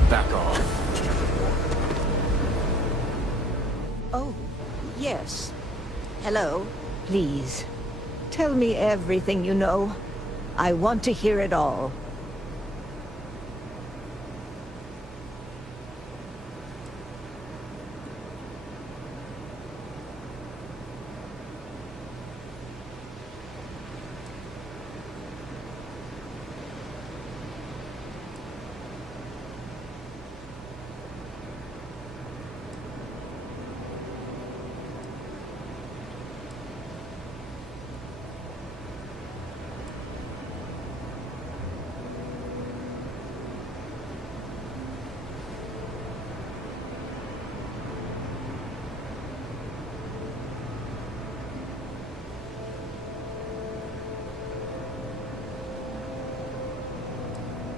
Back off. Oh, yes. Hello. Please, tell me everything you know. I want to hear it all.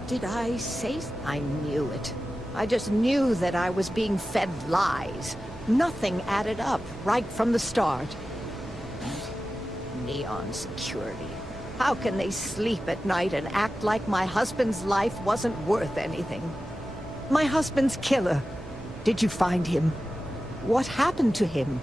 Did I say... I knew it. I just knew that I was being fed lies. Nothing added up right from the start. Neon security. How can they sleep at night and act like my husband's life wasn't worth anything? My husband's killer. Did you find him? What happened to him?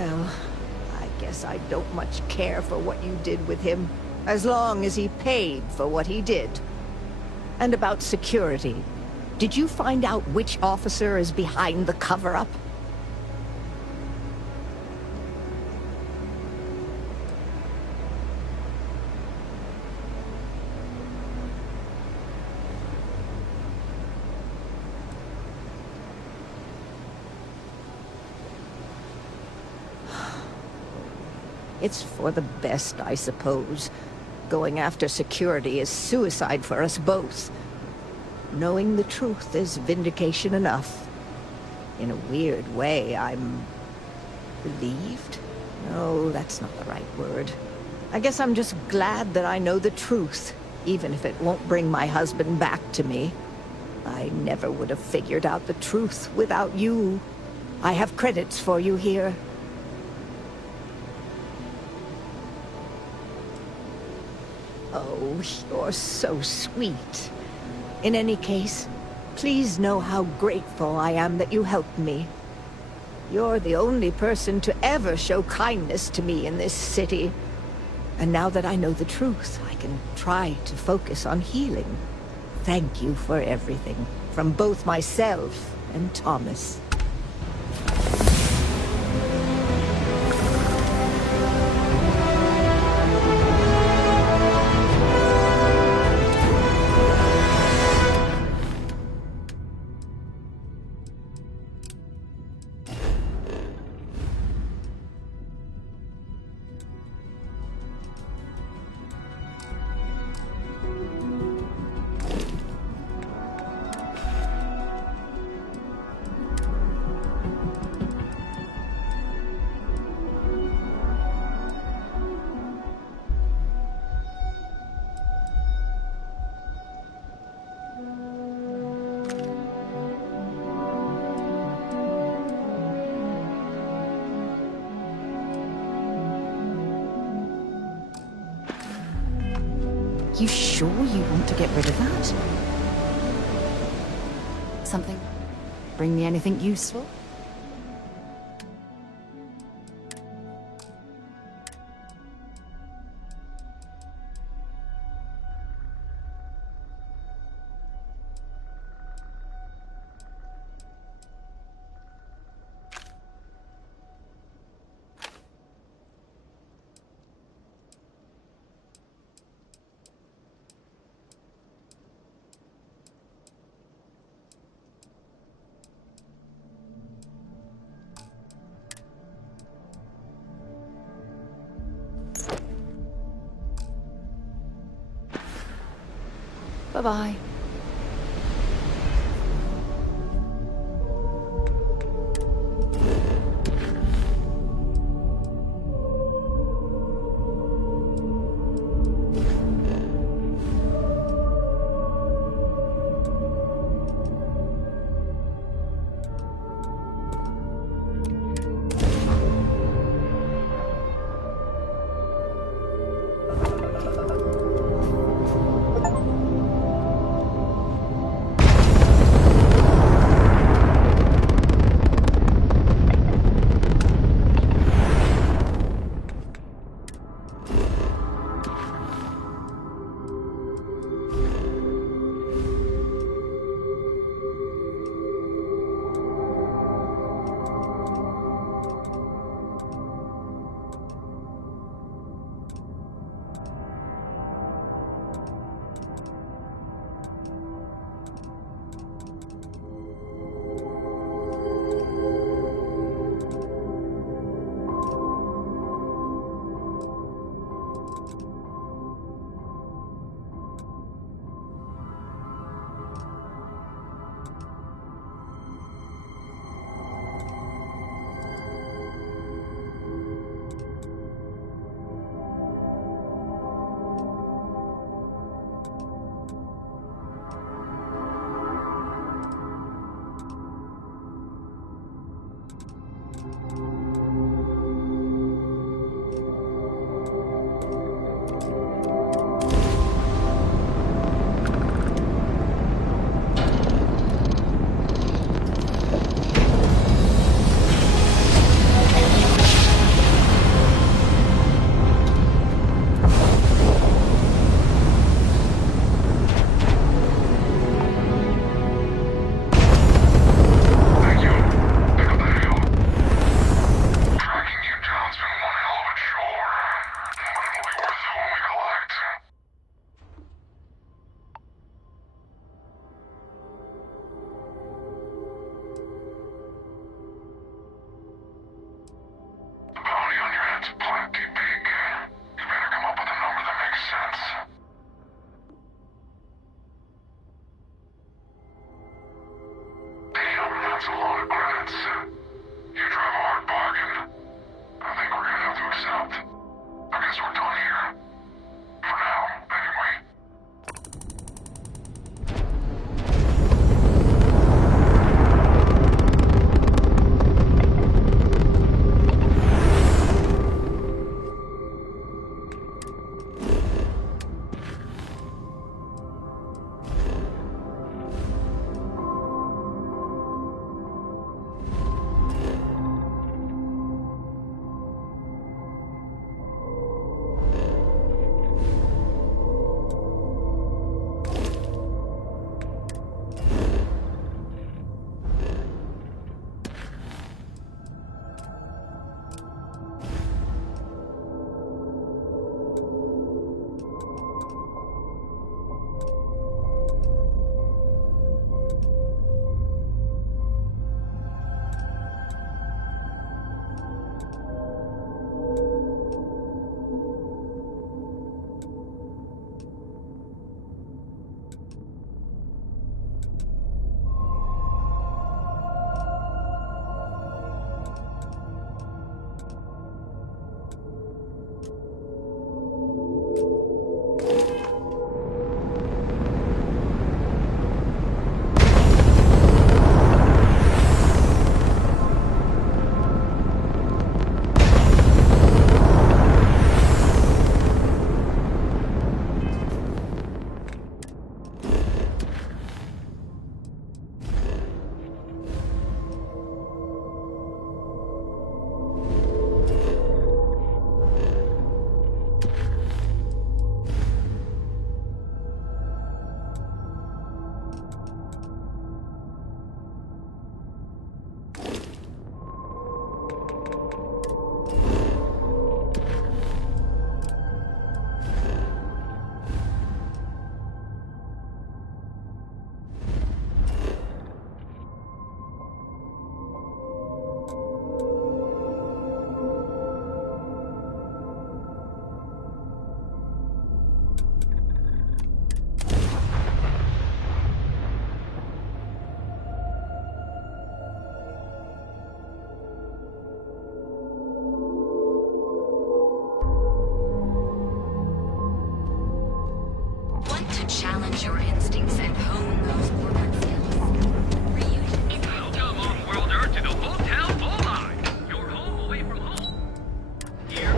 Well, I guess I don't much care for what you did with him, as long as he paid for what he did. And about security, did you find out which officer is behind the cover-up? It's for the best, I suppose. Going after security is suicide for us both. Knowing the truth is vindication enough. In a weird way, I'm... relieved? No, that's not the right word. I guess I'm just glad that I know the truth, even if it won't bring my husband back to me. I never would have figured out the truth without you. I have credits for you here. Oh, you're so sweet. In any case, please know how grateful I am that you helped me. You're the only person to ever show kindness to me in this city. And now that I know the truth, I can try to focus on healing. Thank you for everything, from both myself and Thomas. You sure you want to get rid of that? Something? Bring me anything useful? Bye-bye. Vance, you drive a hard bargain. I think we're gonna have to accept. I guess we're done here. For now, anyway. Challenge your instincts and hone those corporate skills. Welcome on World Earth to the Hotel Volai, your home away from home. Here.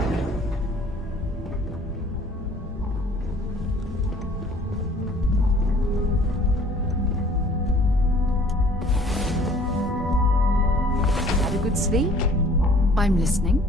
Had a good sleep? I'm listening.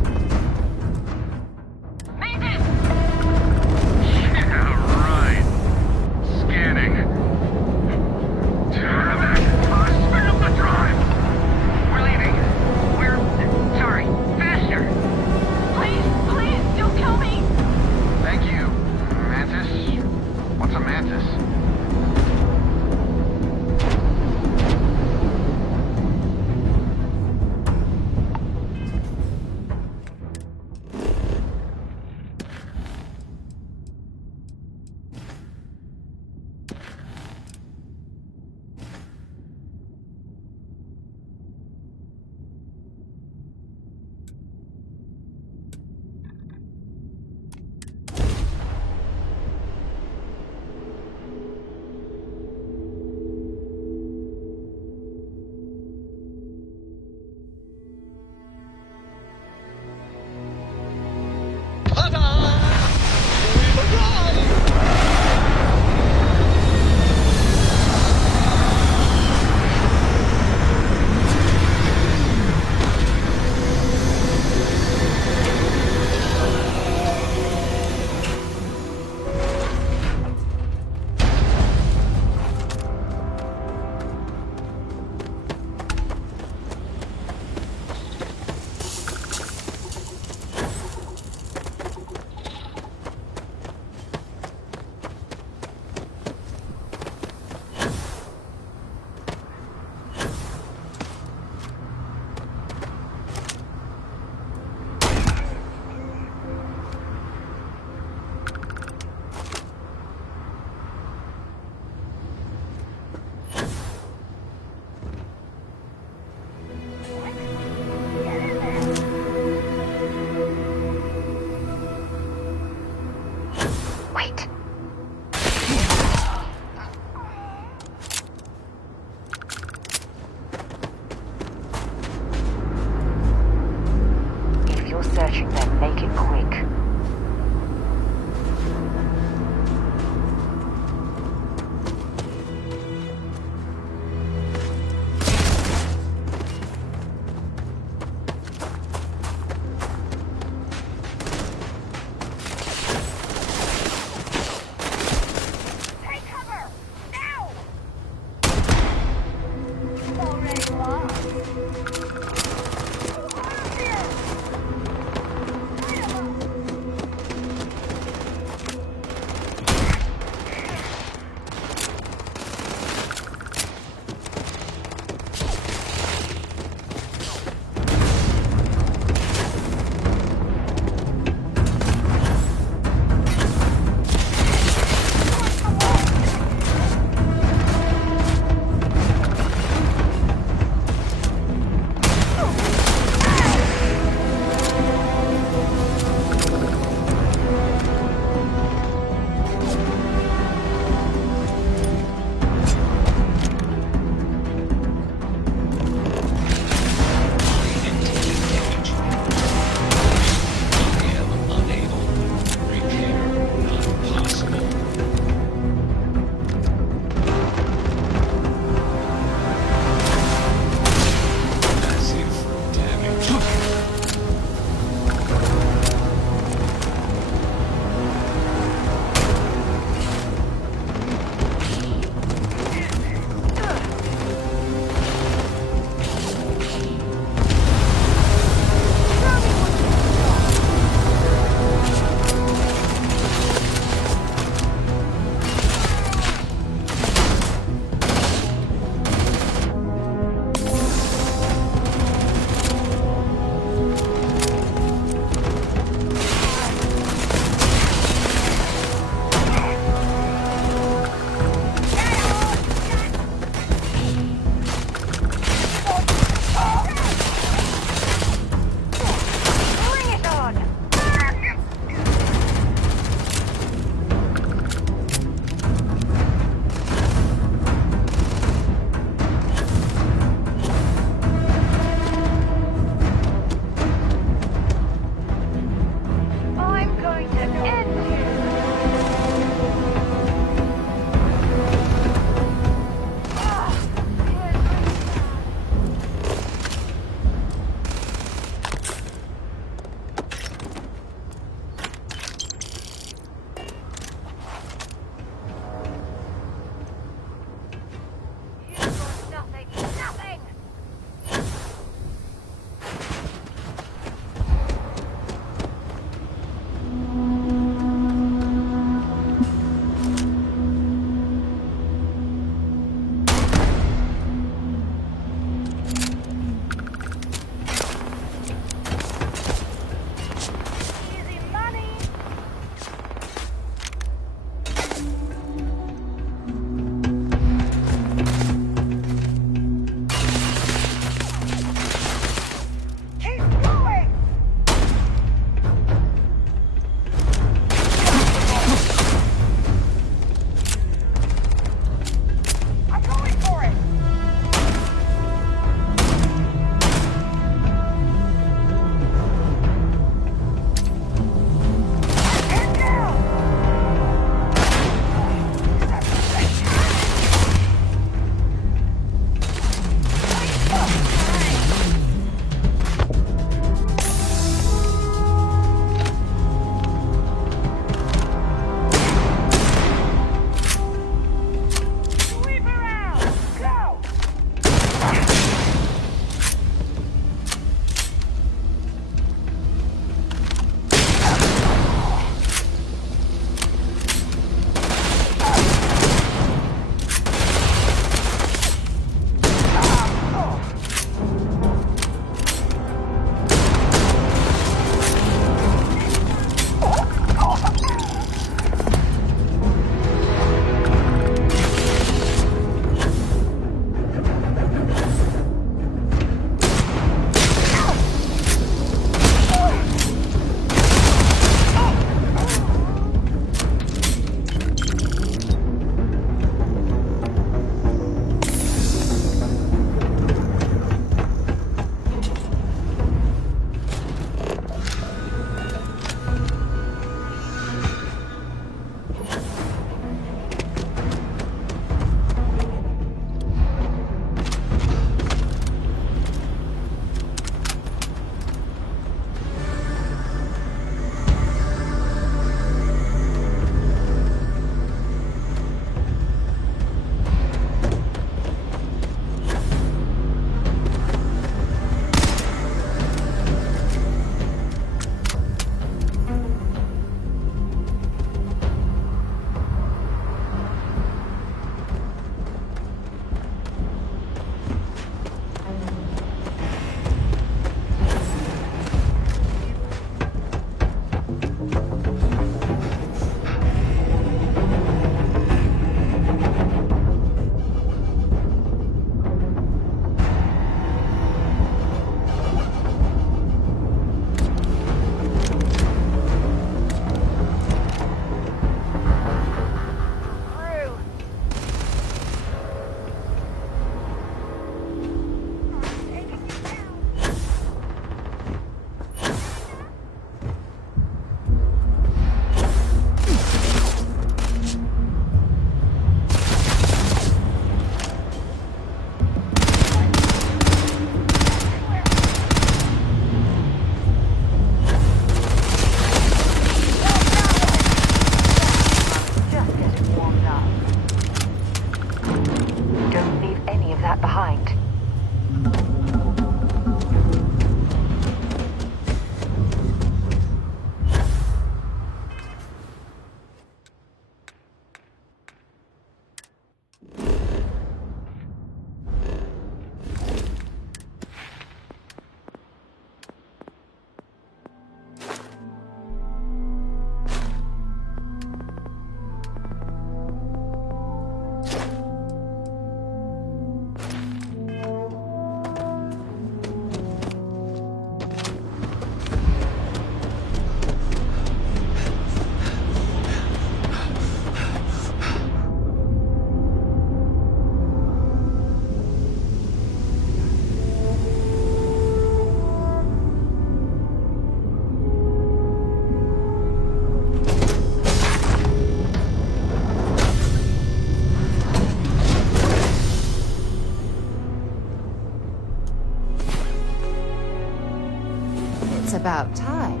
about time.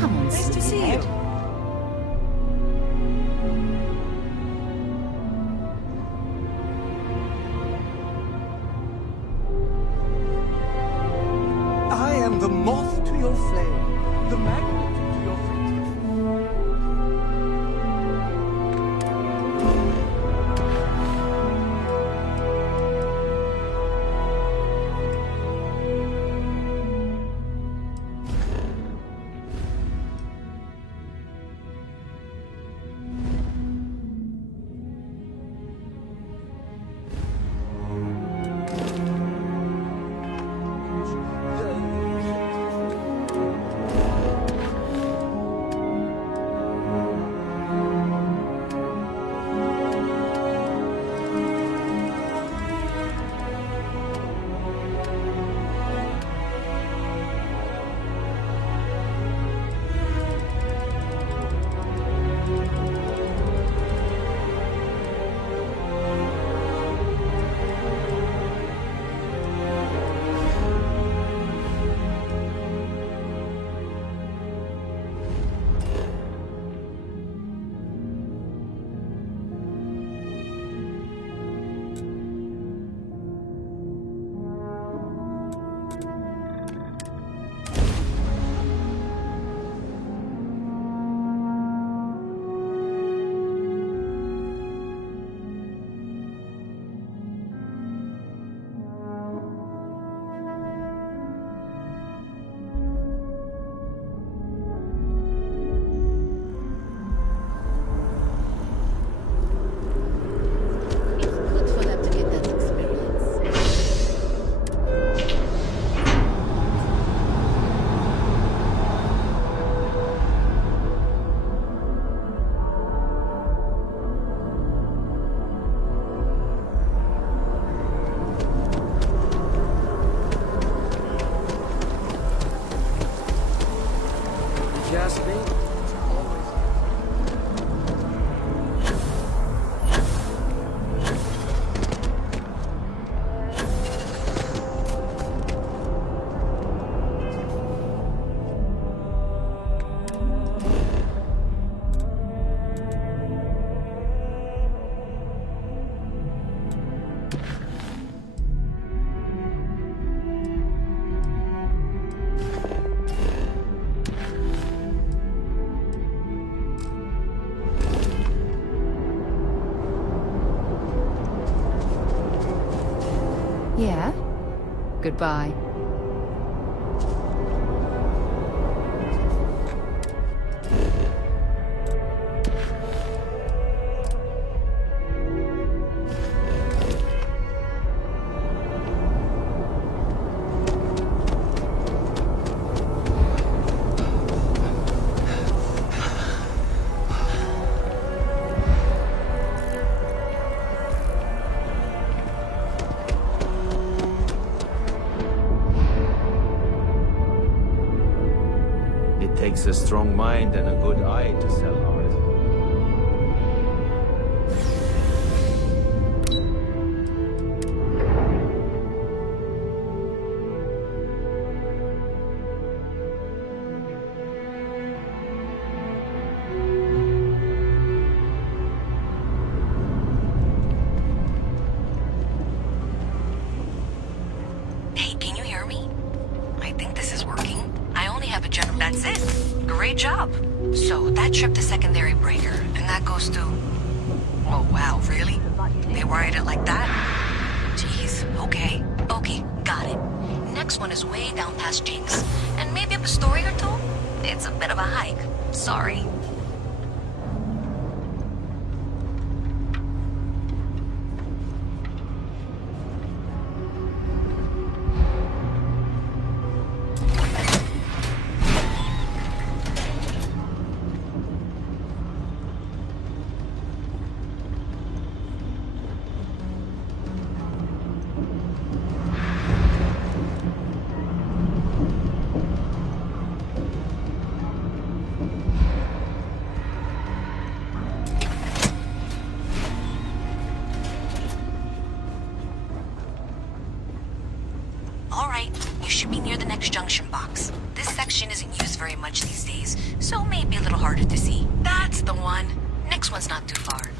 Come on, Nice to see you. I am the moth to your flame, the magnet to your flame. Yeah? Goodbye. It takes a strong mind and a good eye to sell art. Hey, can you hear me? I think this is working. I only have a general. That's it. Great job. So that trip to secondary breaker, and that goes to. Oh wow, really? They wired it like that? Jeez. Okay. Okay, got it. Next one is way down past Jake's, and maybe up a story or two. It's a bit of a hike. Sorry. very much these days, so maybe a little harder to see. That's the one. Next one's not too far.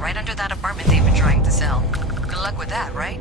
Right under that apartment they've been trying to sell. Good luck with that, right?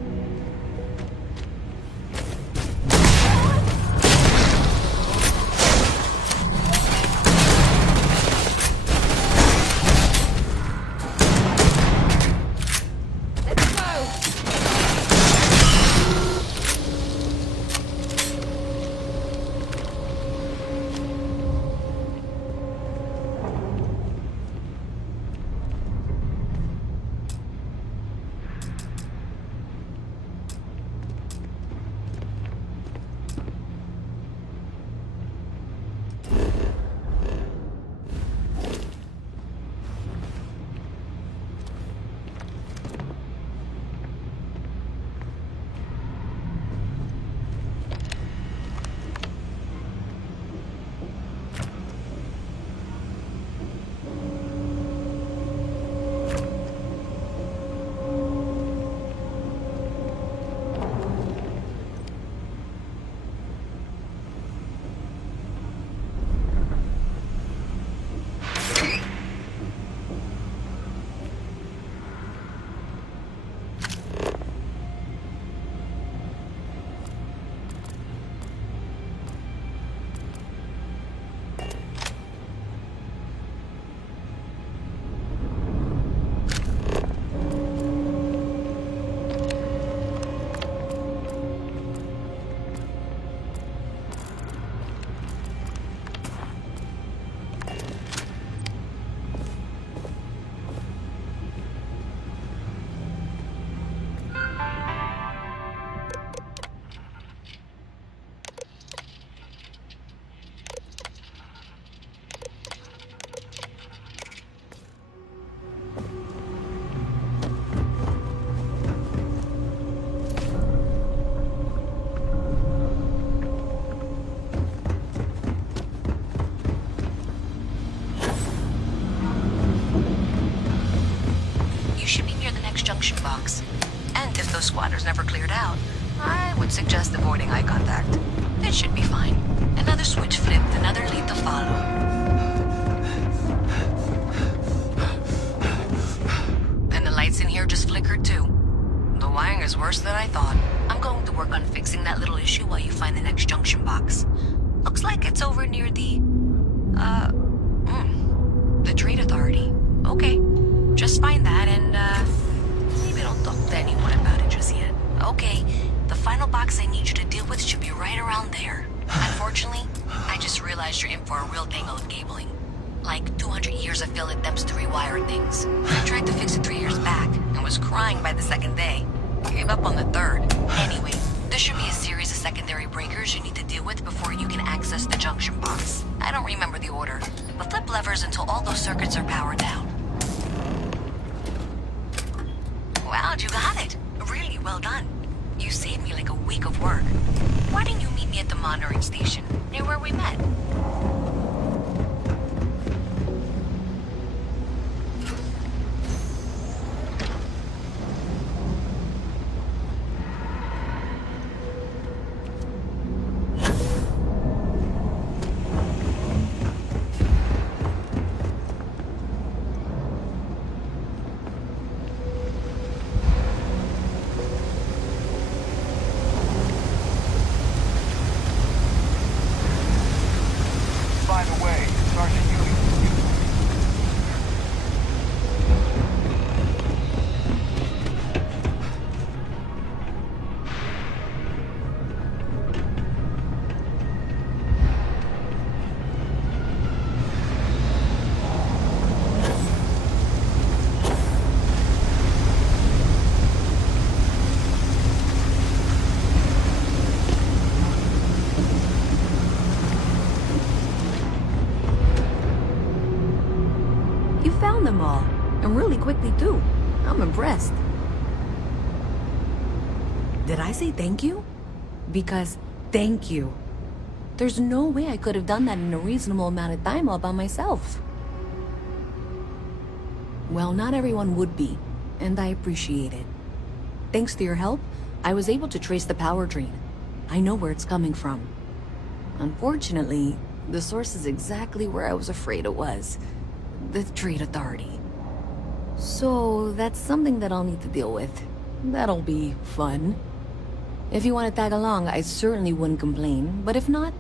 Junction box. And if those squatters never cleared out, I would suggest avoiding eye contact. It should be fine. Another switch flipped, another lead to follow. And the lights in here just flickered too. The wiring is worse than I thought. I'm going to work on fixing that little issue while you find the next junction box. Looks like it's over near the Trade Authority. Okay. Just find that and, maybe don't talk to anyone about it just yet. Okay, the final box I need you to deal with should be right around there. Unfortunately, I just realized you're in for a real tangle of cabling. Like 200 years of field attempts to rewire things. I tried to fix it 3 years back, and was crying by the second day. Gave up on the third. Anyway, there should be a series of secondary breakers you need to deal with before you can access the junction box. I don't remember the order, but flip levers until all those circuits are powered down. Wow, you got it. Really well done. You saved me like a week of work. Why didn't you meet me at the monitoring station, near where we met? And really quickly, too. I'm impressed. Did I say thank you? Because thank you. There's no way I could have done that in a reasonable amount of time all by myself. Well, not everyone would be, and I appreciate it. Thanks to your help, I was able to trace the power drain. I know where it's coming from. Unfortunately, the source is exactly where I was afraid it was. The Trade Authority. So, that's something that I'll need to deal with. That'll be fun. If you want to tag along, I certainly wouldn't complain, but if not,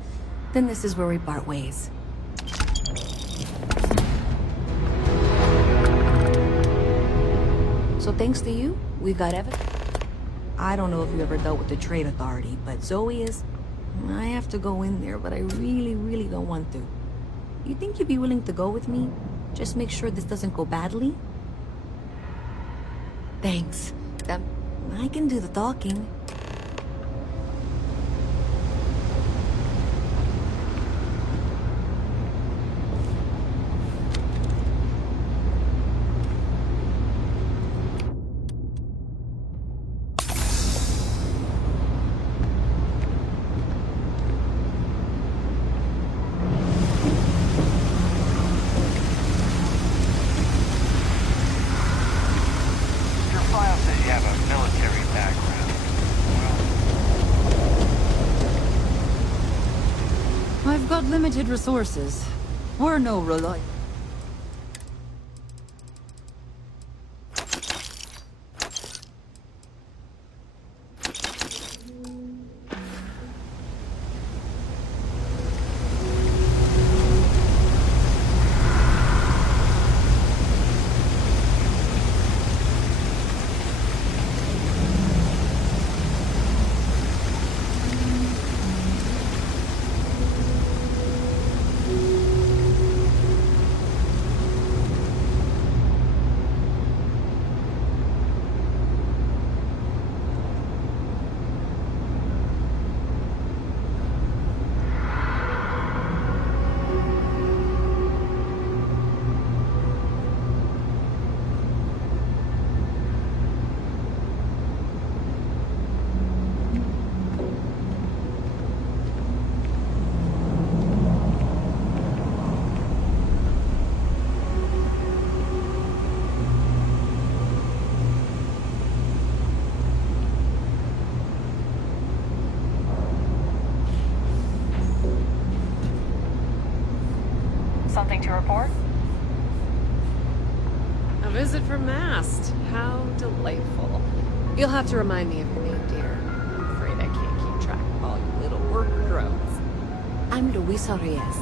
then this is where we part ways. So thanks to you, we've got evidence. I don't know if you ever dealt with the Trade Authority, but Zoe is... I have to go in there, but I really, really don't want to. You think you'd be willing to go with me? Just make sure this doesn't go badly? Thanks. I can do the talking. I've got limited resources. We're no reliable. Something to report? A visit from Mast. How delightful. You'll have to remind me of your name, dear. I'm afraid I can't keep track of all you little worker drones. I'm Luisa Reyes.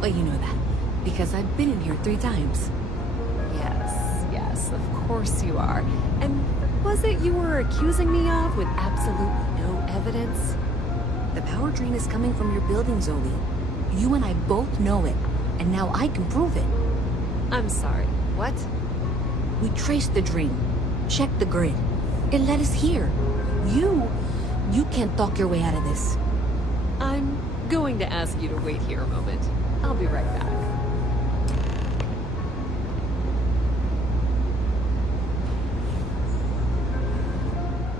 Well, you know that, because I've been in here 3 times. Yes, of course you are. And what was it you were accusing me of with absolutely no evidence? The power drain is coming from your building, Zoe. You and I both know it, and now I can prove it. I'm sorry, what? We traced the drain, checked the grid. It led us here. You can't talk your way out of this. I'm going to ask you to wait here a moment. I'll be right back.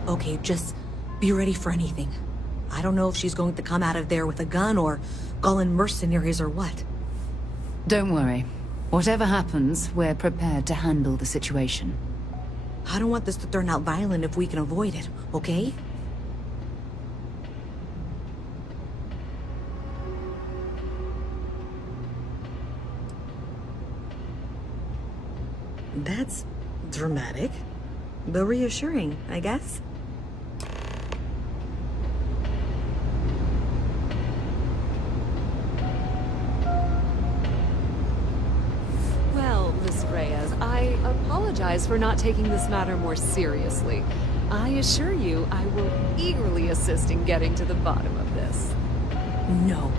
Okay, just be ready for anything. I don't know if she's going to come out of there with a gun or call in mercenaries or what. Don't worry. Whatever happens, we're prepared to handle the situation. I don't want this to turn out violent if we can avoid it, okay? That's dramatic, but reassuring, I guess. Well, Miss Reyes, I apologize for not taking this matter more seriously. I assure you I will eagerly assist in getting to the bottom of this. No,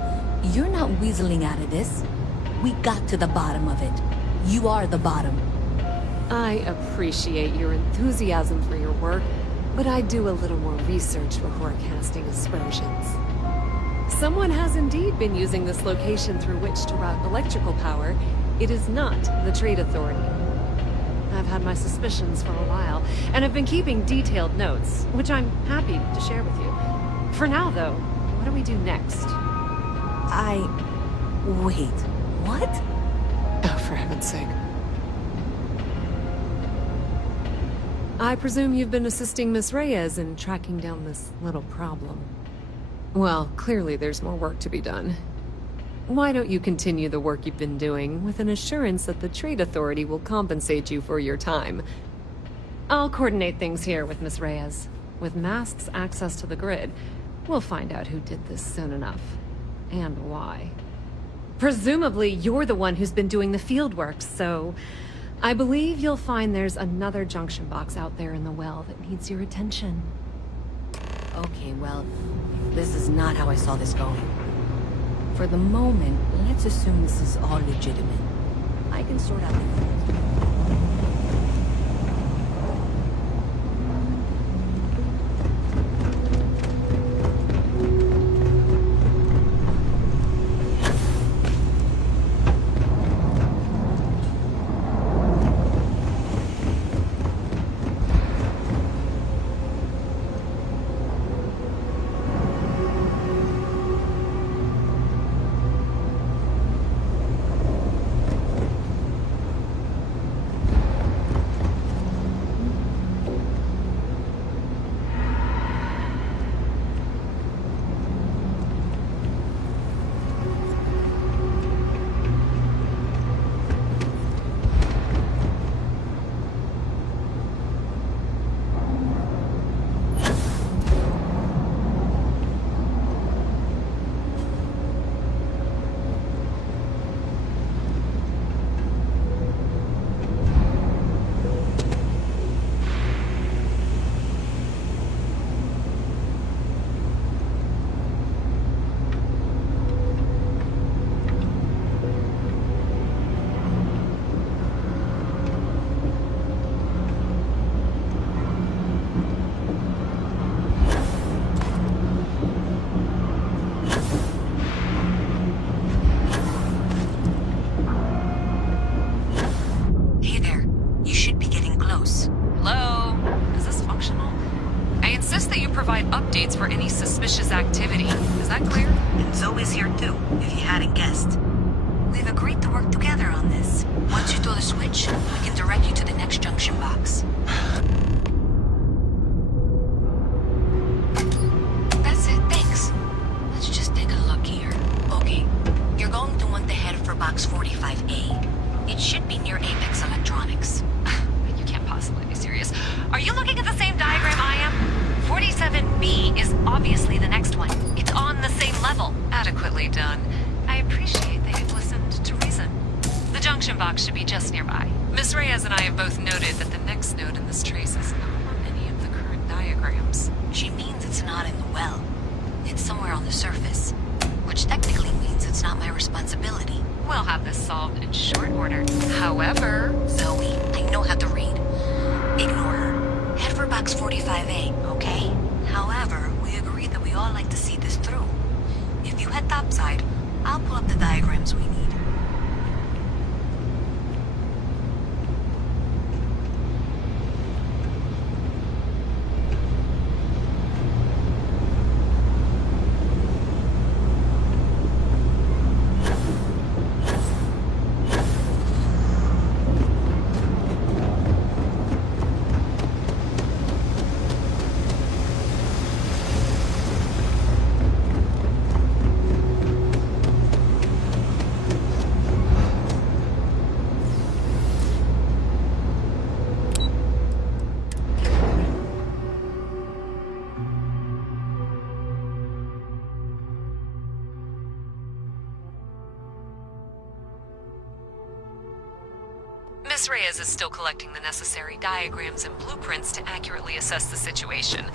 you're not weaseling out of this. We got to the bottom of it. You are the bottom. I appreciate your enthusiasm for your work, but I do a little more research before casting aspersions. Someone has indeed been using this location through which to route electrical power. It is not the Trade Authority. I've had my suspicions for a while, and have been keeping detailed notes, which I'm happy to share with you. For now, though, what do we do next? Wait, what? Oh, for heaven's sake. I presume you've been assisting Miss Reyes in tracking down this little problem. Well, clearly there's more work to be done. Why don't you continue the work you've been doing with an assurance that the Trade Authority will compensate you for your time? I'll coordinate things here with Miss Reyes. With Mask's access to the grid, we'll find out who did this soon enough. And why. Presumably, you're the one who's been doing the field work, so I believe you'll find there's another junction box out there in the well that needs your attention. Okay, well, this is not how I saw this going. For the moment, let's assume this is all legitimate. I can sort out the updates for any suspicious activity. Is that clear? And Zoe's here too, if you hadn't guessed. We've agreed to work together on this. Once you throw the switch, we can direct you to the next junction box. That's it, thanks. Let's just take a look here. Okay, you're going to want to head for box 45A. It should be near Apex Electronics. You can't possibly be serious. Are you looking at the same diagram I am? 47B is obviously the next one. It's on the same level. Adequately done. I appreciate that you've listened to reason. The junction box should be just nearby. Miss Reyes and I have both noted that the next node in this trace is not on any of the current diagrams. She means it's not in the well. It's somewhere on the surface. Which technically means it's not my responsibility. We'll have this solved in short order. However... Zoe, I know how to read. Ignore her. Head for box 45A, okay? However, we agreed that we all like to see this through. If you head topside, I'll pull up the diagrams we need. Miss Reyes is still collecting the necessary diagrams and blueprints to accurately assess the situation.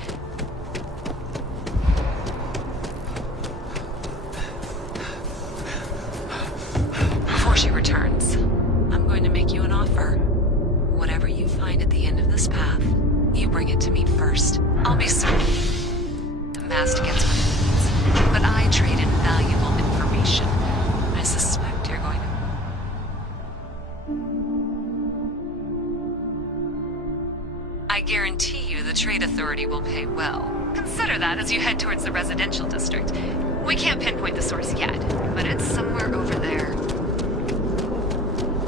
Before she returns, I'm going to make you an offer. Whatever you find at the end of this path, you bring it to me first. I'll be certain the master gets what he needs, but I trade in valuable information. I suspect you're going to... Authority will pay well. Consider that as you head towards the residential district. We can't pinpoint the source yet, but it's somewhere over there.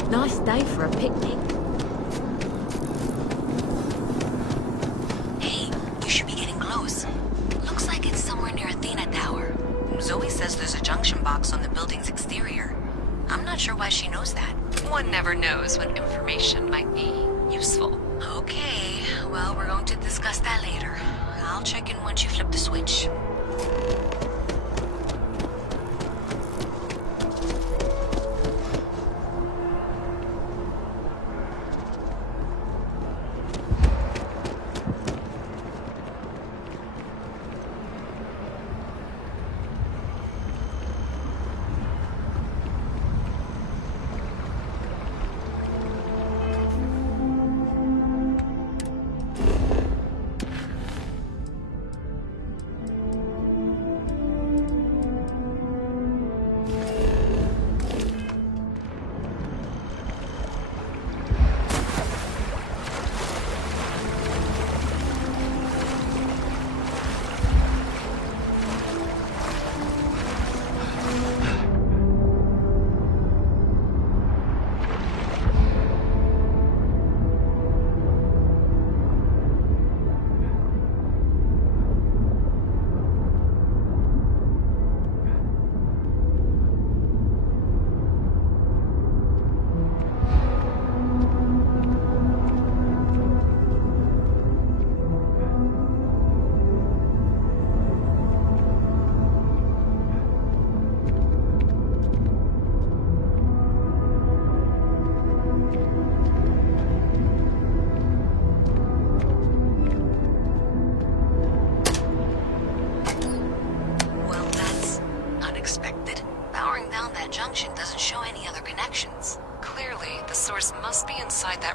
Nice day for a picnic. Hey, you should be getting close. Looks like it's somewhere near Athena Tower. Zoe says there's a junction box on the building's exterior. I'm not sure why she knows that. One never knows when information might be useful. Okay, well, we're going to discuss that later. I'll check in once you flip the switch.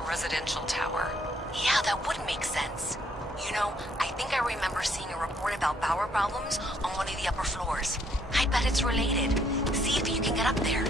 Residential tower. Yeah, that would make sense. You know, I think I remember seeing a report about power problems on one of the upper floors. I bet it's related. See if you can get up there.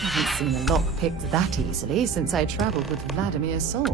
I haven't seen a lock picked that easily since I traveled with Vladimir's soul.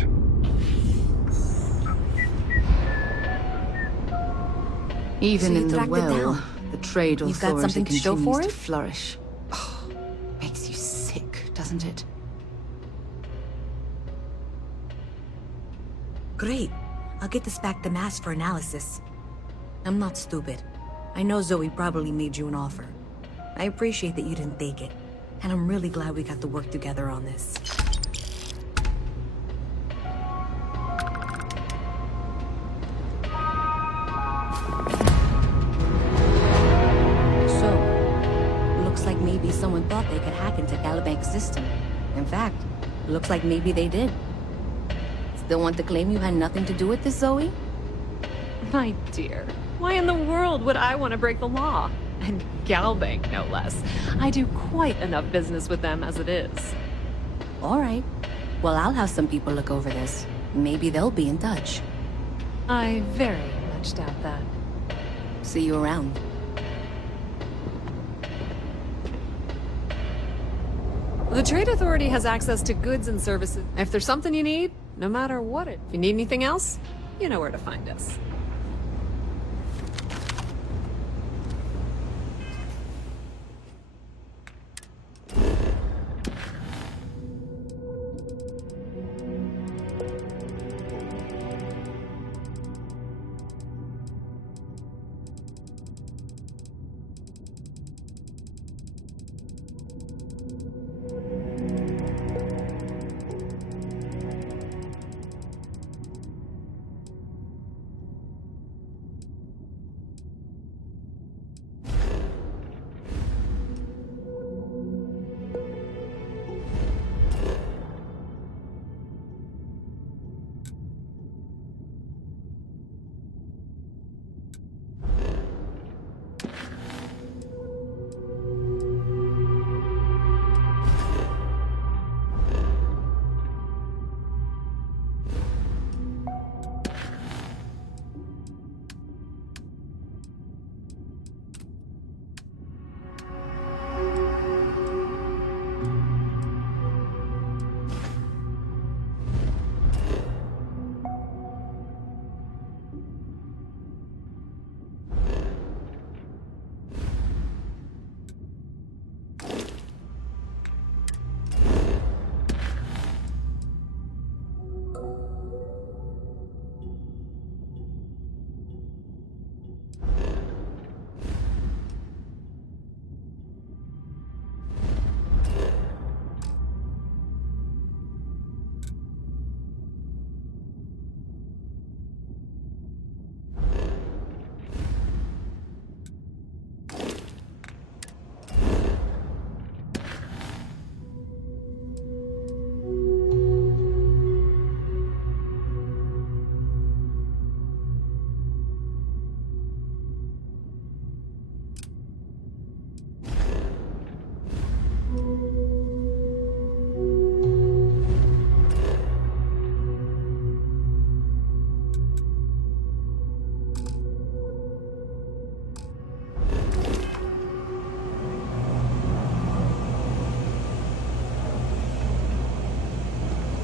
want. Even So you in the tracked it well, down. the trade You've got authority something to show continues for to it? flourish. Oh, makes you sick, doesn't it? Great. I'll get this back to Mass for analysis. I'm not stupid. I know Zoe probably made you an offer. I appreciate that you didn't take it. And I'm really glad we got to work together on this. So, looks like maybe someone thought they could hack into Calibank's system. In fact, looks like maybe they did. Still want to claim you had nothing to do with this, Zoe? My dear, why in the world would I want to break the law? And Galbank, no less. I do quite enough business with them as it is. All right. Well, I'll have some people look over this. Maybe they'll be in touch. I very much doubt that. See you around. The Trade Authority has access to goods and services. If there's something you need, no matter what it. If you need anything else, you know where to find us.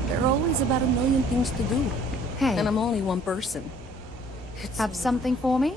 There are always about a million things to do. Hey. And I'm only one person. Have something for me?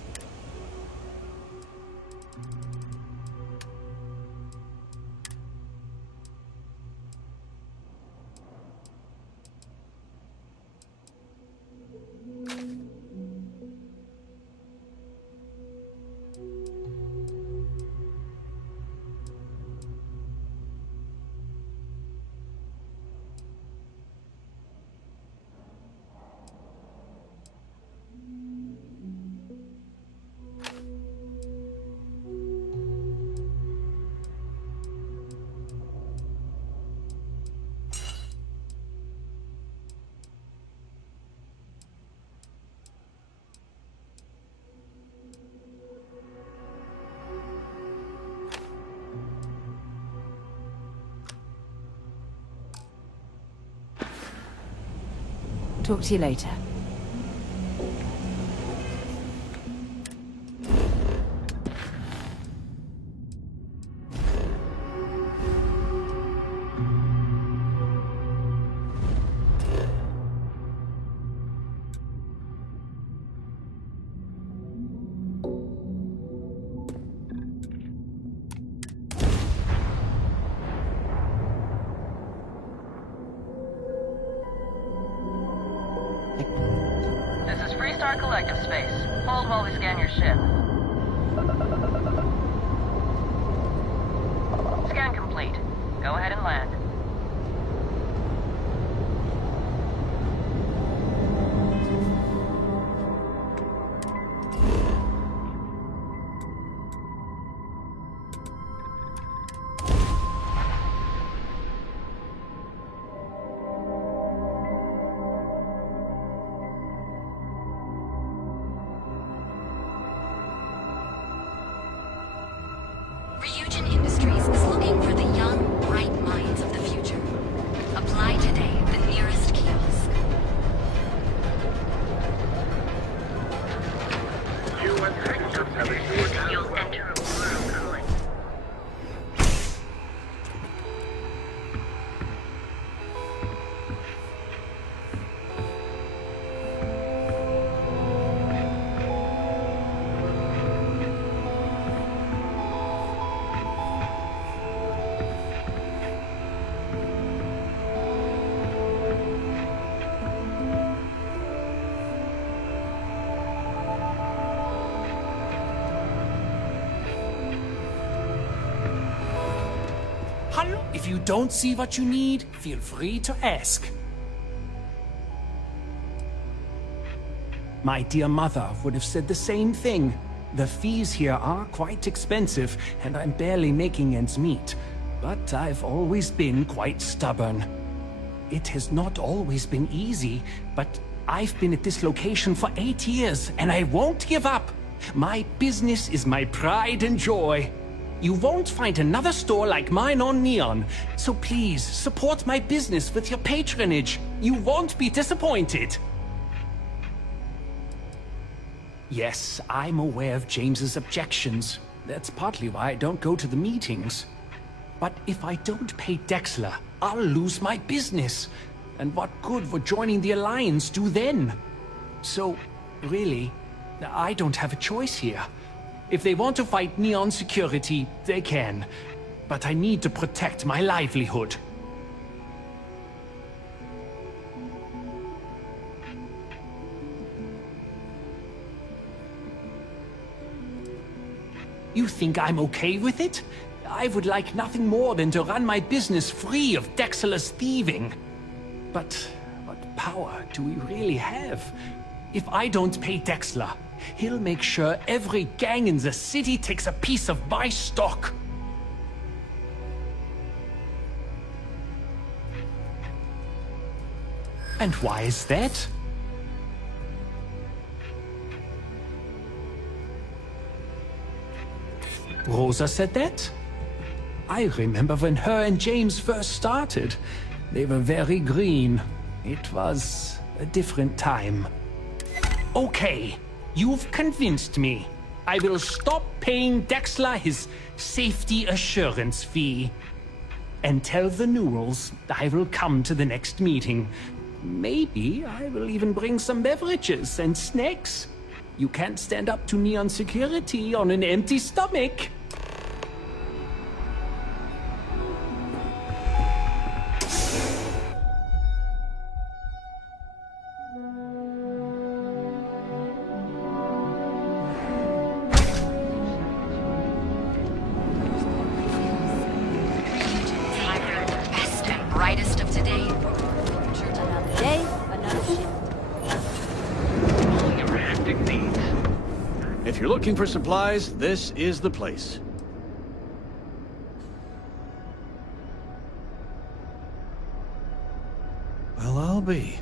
Talk to you later. Star Collective space. Hold while we scan your ship. Scan complete. Go ahead and land. Ryujin Industries is looking for the young, bright minds of the future. Apply today at the nearest kiosk. You'll enter a world cooling. If you don't see what you need, feel free to ask. My dear mother would have said the same thing. The fees here are quite expensive, and I'm barely making ends meet. But I've always been quite stubborn. It has not always been easy, but I've been at this location for 8 years, and I won't give up. My business is my pride and joy. You won't find another store like mine on Neon, so please support my business with your patronage. You won't be disappointed. Yes, I'm aware of James's objections. That's partly why I don't go to the meetings. But if I don't pay Dexler, I'll lose my business. And what good would joining the Alliance do then? So, really, I don't have a choice here. If they want to fight Neon security, they can. But I need to protect my livelihood. You think I'm okay with it? I would like nothing more than to run my business free of Dexter's thieving. But what power do we really have? If I don't pay Dexter, he'll make sure every gang in the city takes a piece of my stock. And why is that? Rosa said that? I remember when her and James first started. They were very green. It was a different time. Okay. You've convinced me. I will stop paying Dexler his safety assurance fee. And tell the Newells I will come to the next meeting. Maybe I will even bring some beverages and snacks. You can't stand up to Neon security on an empty stomach. If you're looking for supplies, this is the place. Well, I'll be.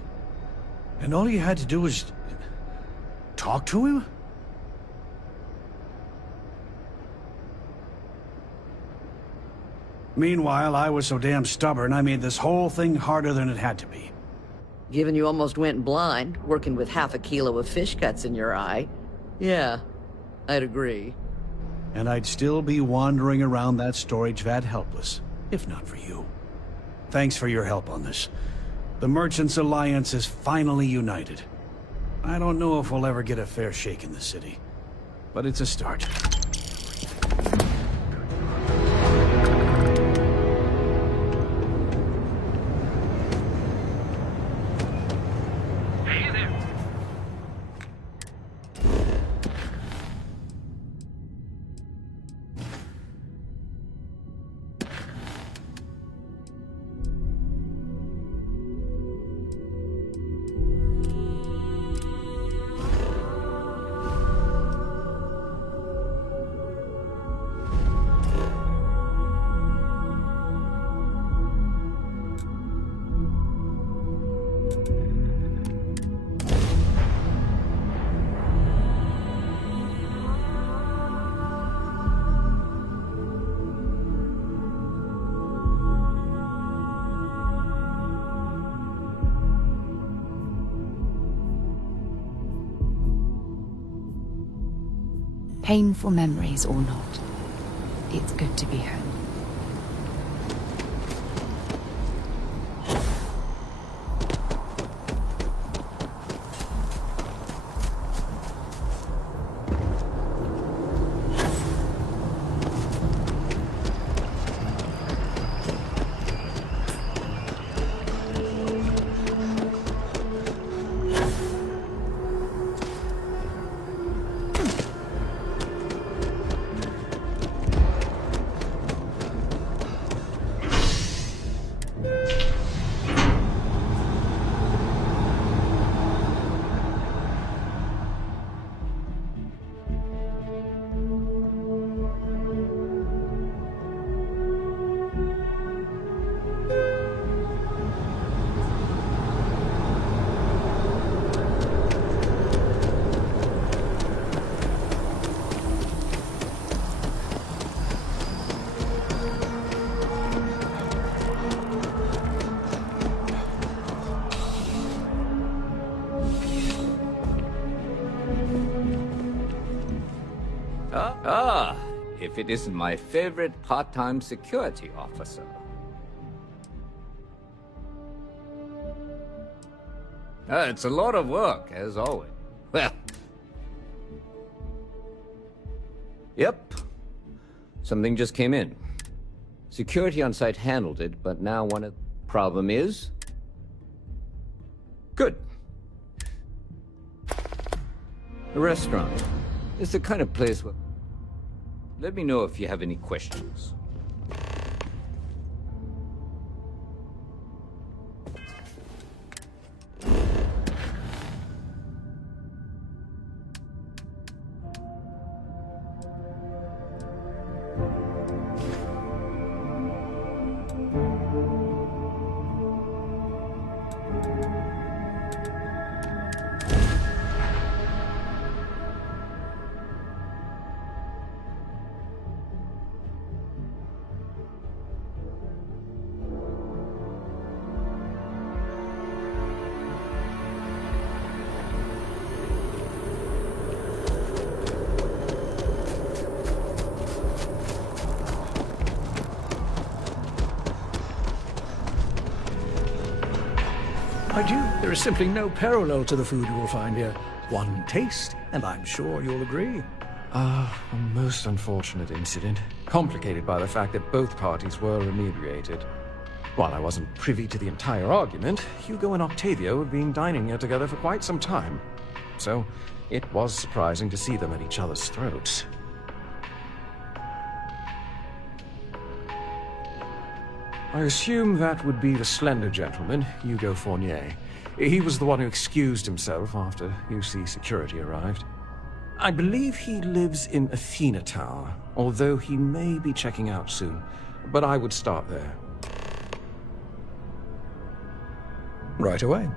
And all you had to do was talk to him? Meanwhile, I was so damn stubborn, I made this whole thing harder than it had to be. Given you almost went blind, working with half a kilo of fish guts in your eye. Yeah, I'd agree. And I'd still be wandering around that storage vat helpless, if not for you. Thanks for your help on this. The Merchants Alliance is finally united. I don't know if we'll ever get a fair shake in the city, but it's a start. Painful memories or not, it's good to be home. If it isn't my favorite part-time security officer. It's a lot of work, as always. Well. Yep. Something just came in. Security on site handled it, but now one of the problem is... Good. A restaurant. It's the kind of place where... Let me know if you have any questions. Mind you, there is simply no parallel to the food you will find here. One taste, and I'm sure you'll agree. A most unfortunate incident, complicated by the fact that both parties were inebriated. While I wasn't privy to the entire argument, Hugo and Octavio had been dining here together for quite some time. So, it was surprising to see them at each other's throats. I assume that would be the slender gentleman, Hugo Fournier. He was the one who excused himself after UC security arrived. I believe he lives in Athena Tower, although he may be checking out soon. But I would start there. Right away.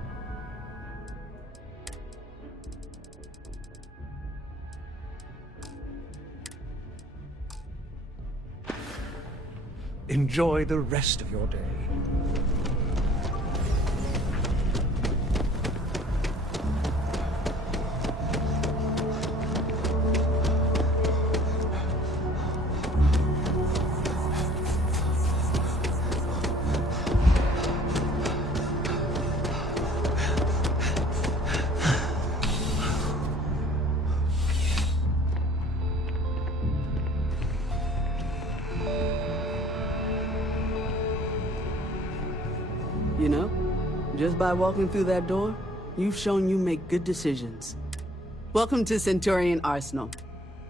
Enjoy the rest of your day. You know, just by walking through that door, you've shown you make good decisions. Welcome to Centurion Arsenal.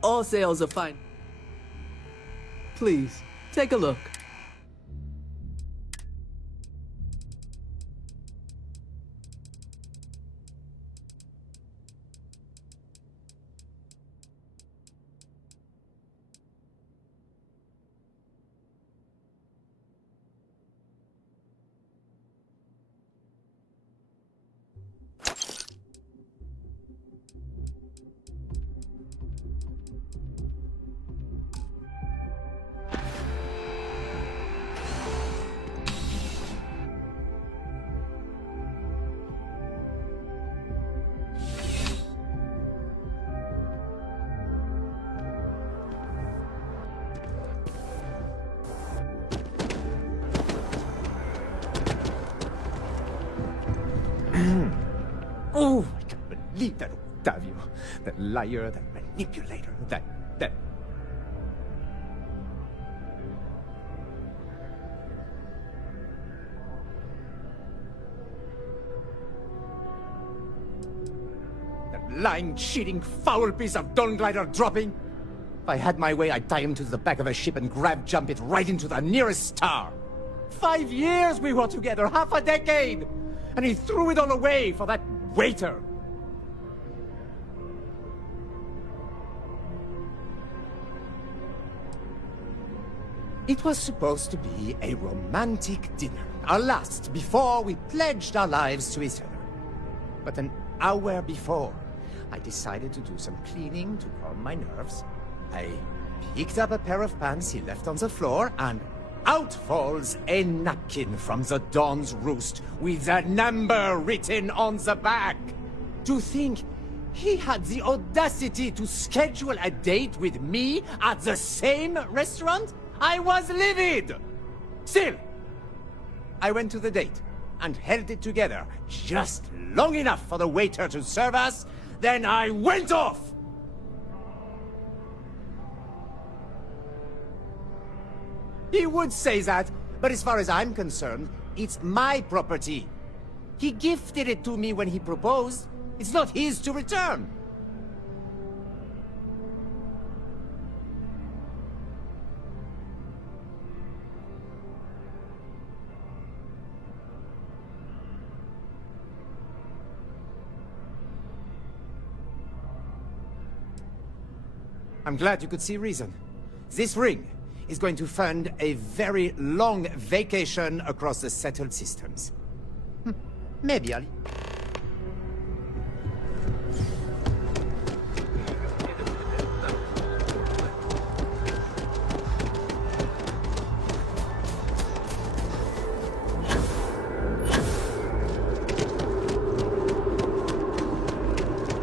All sales are fine. Please, take a look. Oh, I can't believe that Octavio. That liar, that manipulator, that... That lying, cheating, foul piece of Dawn Glider dropping. If I had my way, I'd tie him to the back of a ship and jump it right into the nearest star. 5 years we were together, half a decade! And he threw it all away for that waiter. It was supposed to be a romantic dinner, our last before we pledged our lives to each other. But an hour before, I decided to do some cleaning to calm my nerves. I picked up a pair of pants he left on the floor, and out falls a napkin from the Dawn's roost with a number written on the back. To think he had the audacity to schedule a date with me at the same restaurant? I was livid! Still, I went to the date and held it together just long enough for the waiter to serve us, then I went off! He would say that, but as far as I'm concerned, it's my property. He gifted it to me when he proposed. It's not his to return. I'm glad you could see reason. This ring is going to fund a very long vacation across the settled systems. Maybe I'll...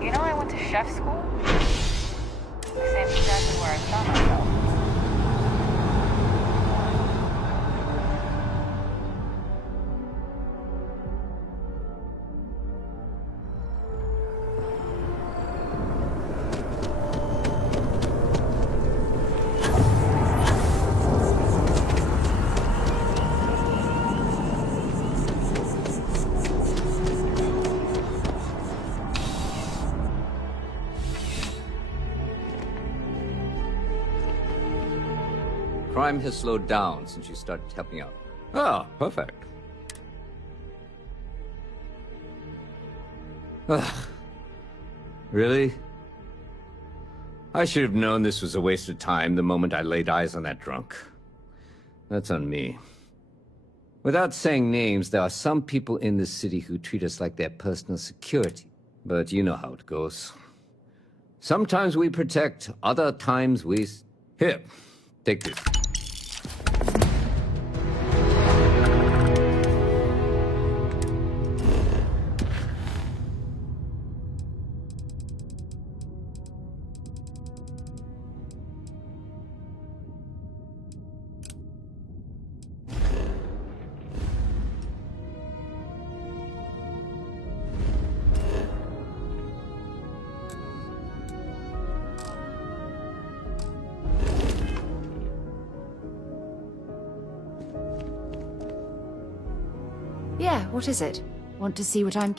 You know I went to chef school? The same exactly where I found myself. Crime has slowed down since you started helping out. Ah, perfect. Ugh. Really? I should have known this was a waste of time the moment I laid eyes on that drunk. That's on me. Without saying names, there are some people in this city who treat us like their personal security. But you know how it goes. Sometimes we protect, other times we... Here, take this. Yeah, what is it? Want to see what I'm...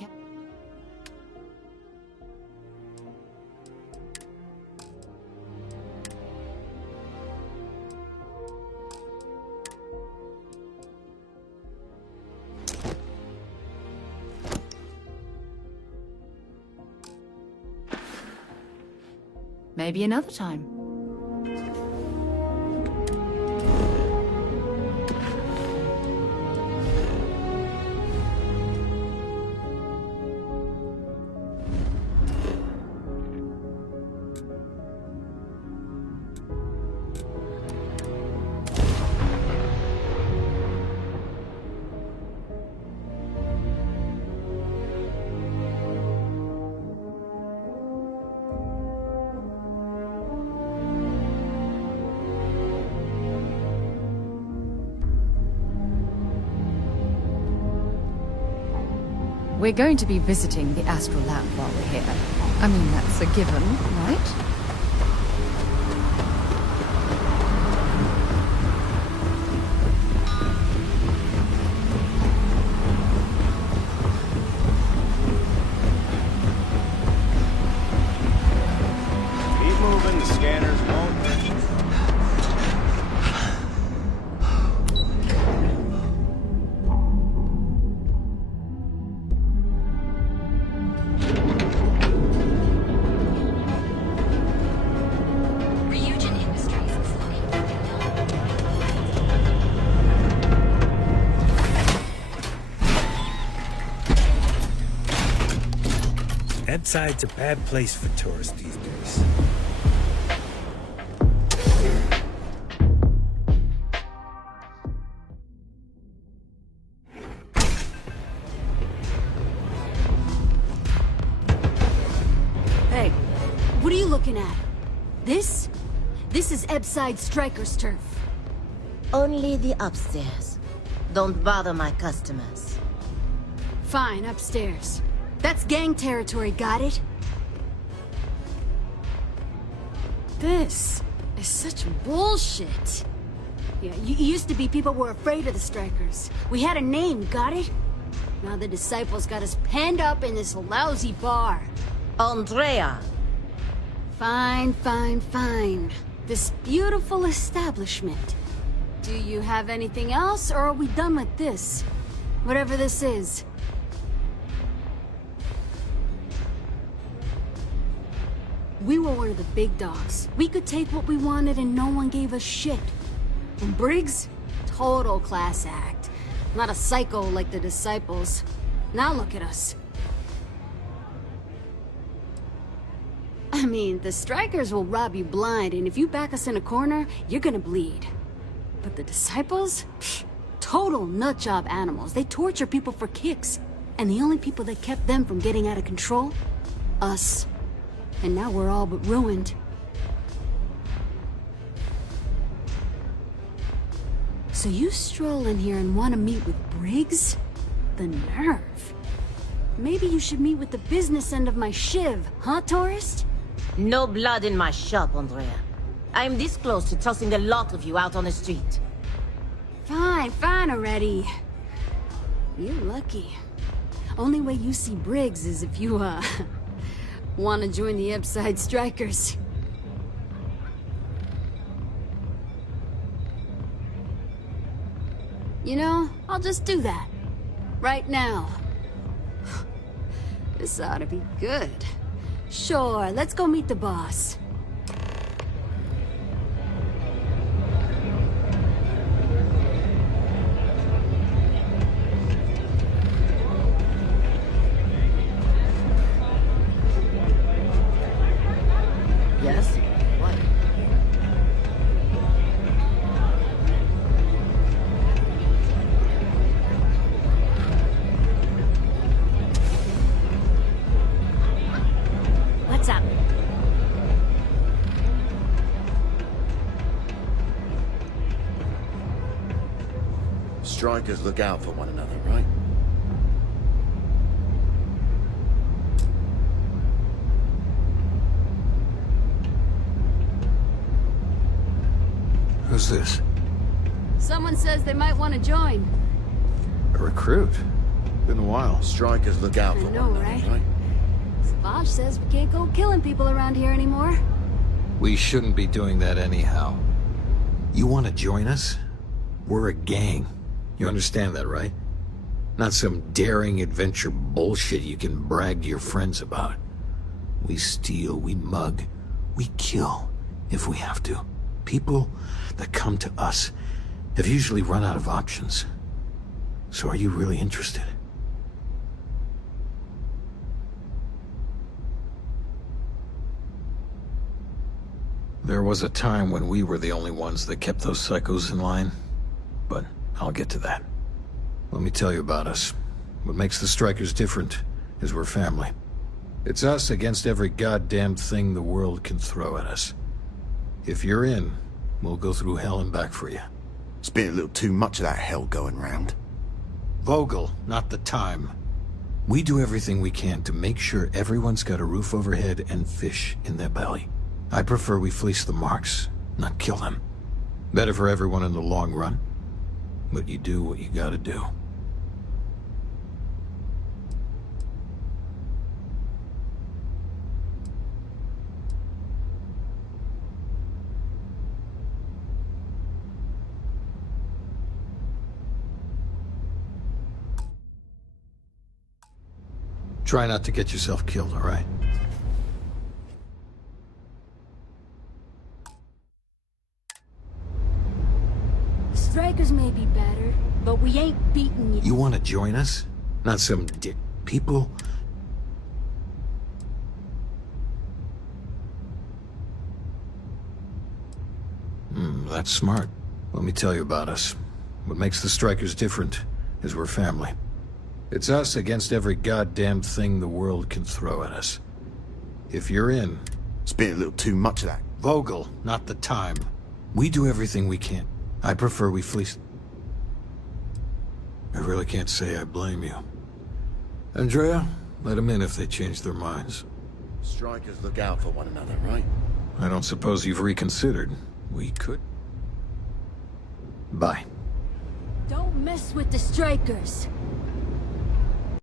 Maybe another time. We're going to be visiting the Astral Lab while we're here. I mean, that's a given, right? Keep moving, the scanners won't hurt you. Ebside's a bad place for tourists these days. Hey, what are you looking at? This? This is Ebside Striker's turf. Only the upstairs. Don't bother my customers. Fine, upstairs. That's gang territory, got it? This is such bullshit. Yeah, you used to be people were afraid of the Strikers. We had a name, got it? Now the Disciples got us penned up in this lousy bar. Andrea! Fine, fine, fine. This beautiful establishment. Do you have anything else, or are we done with this? Whatever this is. We were one of the big dogs. We could take what we wanted and no one gave us shit. And Briggs? Total class act. Not a psycho like the Disciples. Now look at us. I mean, the Strikers will rob you blind, and if you back us in a corner, you're gonna bleed. But the Disciples? Pfft, total nutjob animals. They torture people for kicks. And the only people that kept them from getting out of control? Us. And now we're all but ruined. So you stroll in here and want to meet with Briggs? The nerve. Maybe you should meet with the business end of my shiv, huh, tourist? No blood in my shop, Andrea. I'm this close to tossing the lot of you out on the street. Fine, fine already. You're lucky. Only way you see Briggs is if you, want to join the Ebside Strikers. You know, I'll just do that. Right now. This ought to be good. Sure, let's go meet the boss. Yes? What? What's up? Strikers look out for one another, right? Who's this? Someone says they might want to join. A recruit? Been a while. Strikers look out for I know, one another, right? Savage says we can't go killing people around here anymore. We shouldn't be doing that anyhow. You want to join us? We're a gang. You understand that, right? Not some daring adventure bullshit you can brag to your friends about. We steal, we mug, we kill, if we have to. People that come to us have usually run out of options. So are you really interested? There was a time when we were the only ones that kept those psychos in line, but I'll get to that. Let me tell you about us. What makes the Strikers different is we're family. It's us against every goddamn thing the world can throw at us. If you're in, we'll go through hell and back for you. It's been a little too much of that hell going round. Vogel, not the time. We do everything we can to make sure everyone's got a roof overhead and fish in their belly. I prefer we fleece the marks, not kill them. Better for everyone in the long run. But you do what you gotta do. Try not to get yourself killed, all right? Strikers may be better, but we ain't beating you. You want to join us? Not some dick people? That's smart. Let me tell you about us. What makes the Strikers different is we're family. It's us against every goddamn thing the world can throw at us. If you're in... It's been a little too much of that. Vogel, not the time. We do everything we can. I prefer we fleece... I really can't say I blame you. Andrea, let them in if they change their minds. Strikers look out for one another, right? I don't suppose you've reconsidered. We could... Bye. Don't mess with the Strikers.